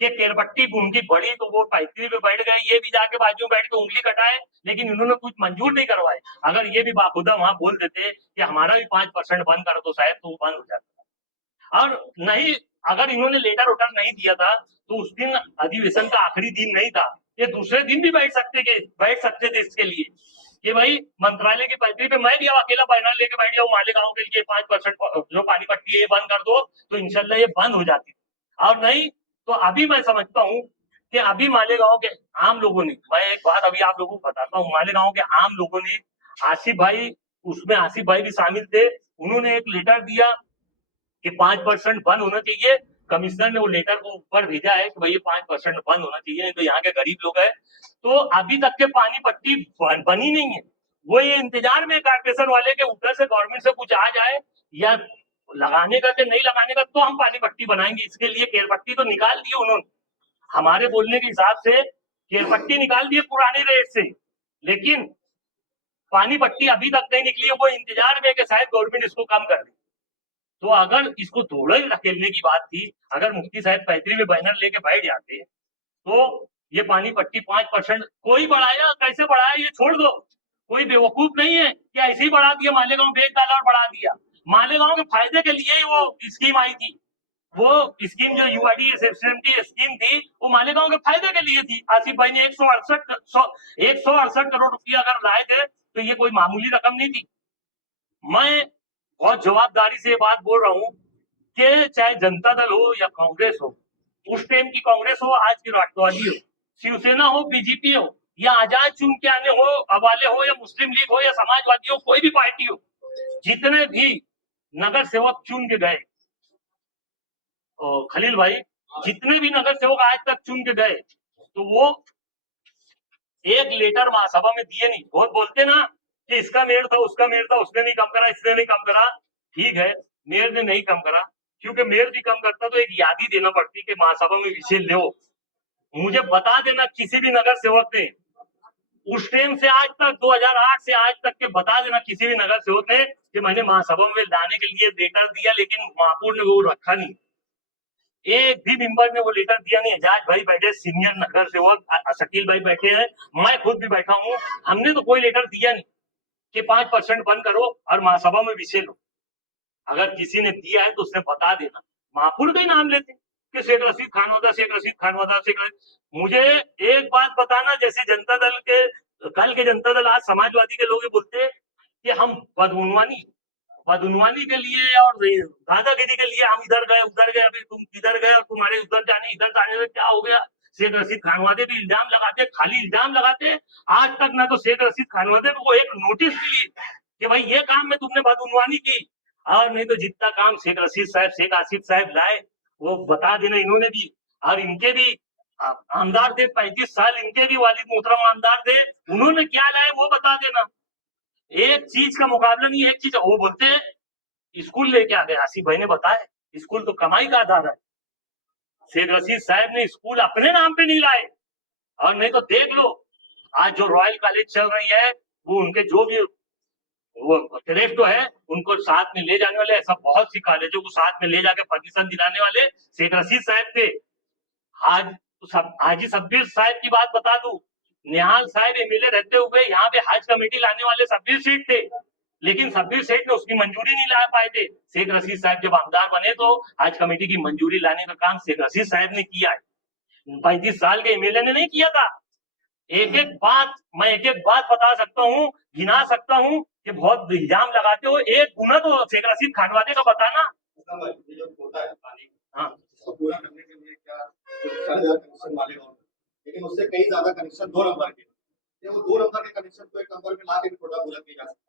कि केरपट्टी उनकी बड़ी तो वो पाइतरी पे बैठ गए, ये भी जाके बाजू में बैठ के उंगली कटाए, लेकिन इन्होंने कुछ मंजूर नहीं करवाए। अगर ये भी बाखुदा वहां बोल देते कि हमारा भी 5% बंद कर दो साहब, तो वो बंद हो जाता। और नहीं, अगर इन्होंने लेटर उटर नहीं दिया था तो उस दिन अधिवेशन का आखिरी दिन नहीं था, ये दूसरे दिन भी बैठ सकते थे इसके लिए कि भाई मंत्रालय की पैतरी पे मैं भी अब अकेला बैनर लेके बैठ जाऊं मालेगांव के लिए 5% जो पानी पट्टी है ये बंद कर दो, तो इंशाल्लाह ये बंद हो जाती। और नहीं तो अभी मैं समझता हूँ कि अभी मालेगांव के आम लोगों ने, मैं एक बात अभी आप लोगों को बताता हूँ, मालेगांव के आम लोगों ने, आसिफ भाई उसमें आसिफ भाई भी शामिल थे, उन्होंने एक लेटर दिया कि 5% बंद होना चाहिए। कमिश्नर ने वो लेटर को ऊपर भेजा है कि भाई ये 5% बंद होना चाहिए, नहीं तो यहाँ के गरीब लोग हैं। तो अभी तक के पानी पट्टी बनी नहीं है, वो ये इंतजार में कारपोरेशन वाले के उधर से गवर्नमेंट से कुछ आ जाए या लगाने का कि नहीं लगाने का, तो हम पानी पट्टी बनाएंगे। इसके लिए केयर पट्टी तो निकाल दी उन्होंने, हमारे बोलने के हिसाब से केयर पट्टी निकाल दी पुराने रेट से, लेकिन पानी पट्टी अभी तक नहीं निकली है। वो इंतजार में कि शायद गवर्नमेंट इसको कम कर दे। तो अगर इसको थोड़ा ही धकेलने की बात थी, अगर मुफ्ती साहब पैतरी में बैनर लेके बैठ जाते तो ये पानी पट्टी 5% कोई बढ़ाया, कैसे बढ़ाया ये छोड़ दो, कोई बेवकूफ नहीं है कि ऐसे ही बढ़ा दिया, मालेगांव बेच डाला और बढ़ा दिया। मालेगांव के फायदे के लिए ही वो स्कीम आई थी। वो स्कीम जो यूआईडी स्कीम थी वो मालेगांव के फायदे के लिए थी। आसिफ भाई ने 168 करोड़ रुपया अगर लाए थे तो ये कोई मामूली रकम नहीं थी। मैं बहुत जवाबदारी से ये बात बोल रहा हूँ कि चाहे जनता दल हो या कांग्रेस हो, उस टाइम की कांग्रेस हो, आज की राष्ट्रवादी हो, शिवसेना हो, बीजेपी हो, या आजाद चुन के आने हो अवाले हो, या मुस्लिम लीग हो, या समाजवादी हो, कोई भी पार्टी हो, जितने भी नगर सेवक चुन के गए, खलील भाई, जितने भी नगर सेवक आज तक चुन के गए, तो वो एक लेटर महासभा में दिए नहीं। बहुत बोलते ना कि इसका मेयर था, उसका मेयर था, उसने नहीं कम करा, इसने नहीं कम करा। ठीक है, मेयर ने नहीं कम करा, क्योंकि मेयर भी कम करता तो एक यादी देना पड़ती कि महासभा में विषय लो। मुझे बता देना किसी भी नगर सेवक ने उस टाइम से आज तक, 2008 से आज तक के बता देना किसी भी नगर सेवक ने कि मैंने महासभा में लाने के लिए लेटर दिया, लेकिन महापौर ने वो रखा नहीं। एक भी मेंबर ने वो लेटर दिया नहीं। एजाज भाई बैठे, सीनियर नगर सेवक, शकील भाई बैठे हैं, मैं खुद भी बैठा हूँ, हमने तो कोई लेटर दिया नहीं कि 5% बंद करो और महासभा में विषय लो। अगर किसी ने दिया है तो उसने बता देना। महापुर का ही नाम लेते कि शेख रशीद खानवादा, शेख रशीद खानवादा, शेख रशीद। मुझे एक बात बताना, जैसे जनता दल के, कल के जनता दल आज समाजवादी के लोग बोलते कि हम बदउनवानी के लिए और दादागिरी के लिए हम इधर गए उधर गए, अभी तुम किधर गए और तुम्हारे उधर जाने इधर जाने में क्या हो गया। शेख रशीद खानवादे भी इल्जाम लगाते, खाली इल्जाम लगाते। आज तक ना तो शेख रशीद खानवादे को एक नोटिस मिली कि भाई ये काम में तुमने बदउनवानी की, और नहीं तो जितना काम शेख रशीद साहब, शेख आसिफ साहब लाए वो बता देना इन्होंने भी। और इनके भी आमदार थे 35 साल, इनके भी वालिद मोहतरम आमदार थे, उन्होंने क्या लाए वो बता देना। एक चीज का मुकाबला नहीं, एक चीज वो बोलते हैं स्कूल लेके आ गए। आसिफ भाई ने बताया स्कूल तो कमाई का आधार है। शेख रशीद साहब ने स्कूल अपने नाम पे नहीं लाए, और नहीं तो देख लो आज जो रॉयल कॉलेज चल रही है वो उनके जो भी वो क्रेडिट है उनको साथ में ले जाने वाले, ऐसा बहुत सी कॉलेजों को साथ में ले जाके परमिशन दिलाने वाले शेख रशीद साहब थे। हाजी शब्बीर साहब की बात बता दूं, निहाल साहब एमएलए रहते हुए यहाँ पे हज कमेटी लाने वाले शब्बीर सेठ थे, लेकिन शब्बीर सेठ ने उसकी मंजूरी नहीं ला पाए थे। शेख रशीद साहब जब आमदार बने तो हज कमेटी की मंजूरी लाने का काम शेख रशीद साहब ने किया है, 35 साल के एमएलए ने नहीं किया था। एक एक बात बता सकता हूँ, गिना सकता हूँ कि बहुत इल्जाम लगाते हो। एक गुना तो शेख रशीद खानवादे का बताना। ये जो होता है पानी, हाँ, उसको पूरा करने के लिए क्या 4,000 कनेक्शन वाले होंगे, लेकिन उससे कई ज्यादा कनेक्शन 2 नंबर के, ये वो 2 नंबर के कनेक्शन को 1 नंबर में ला के भी थोड़ा पूरा किया जा सकता है।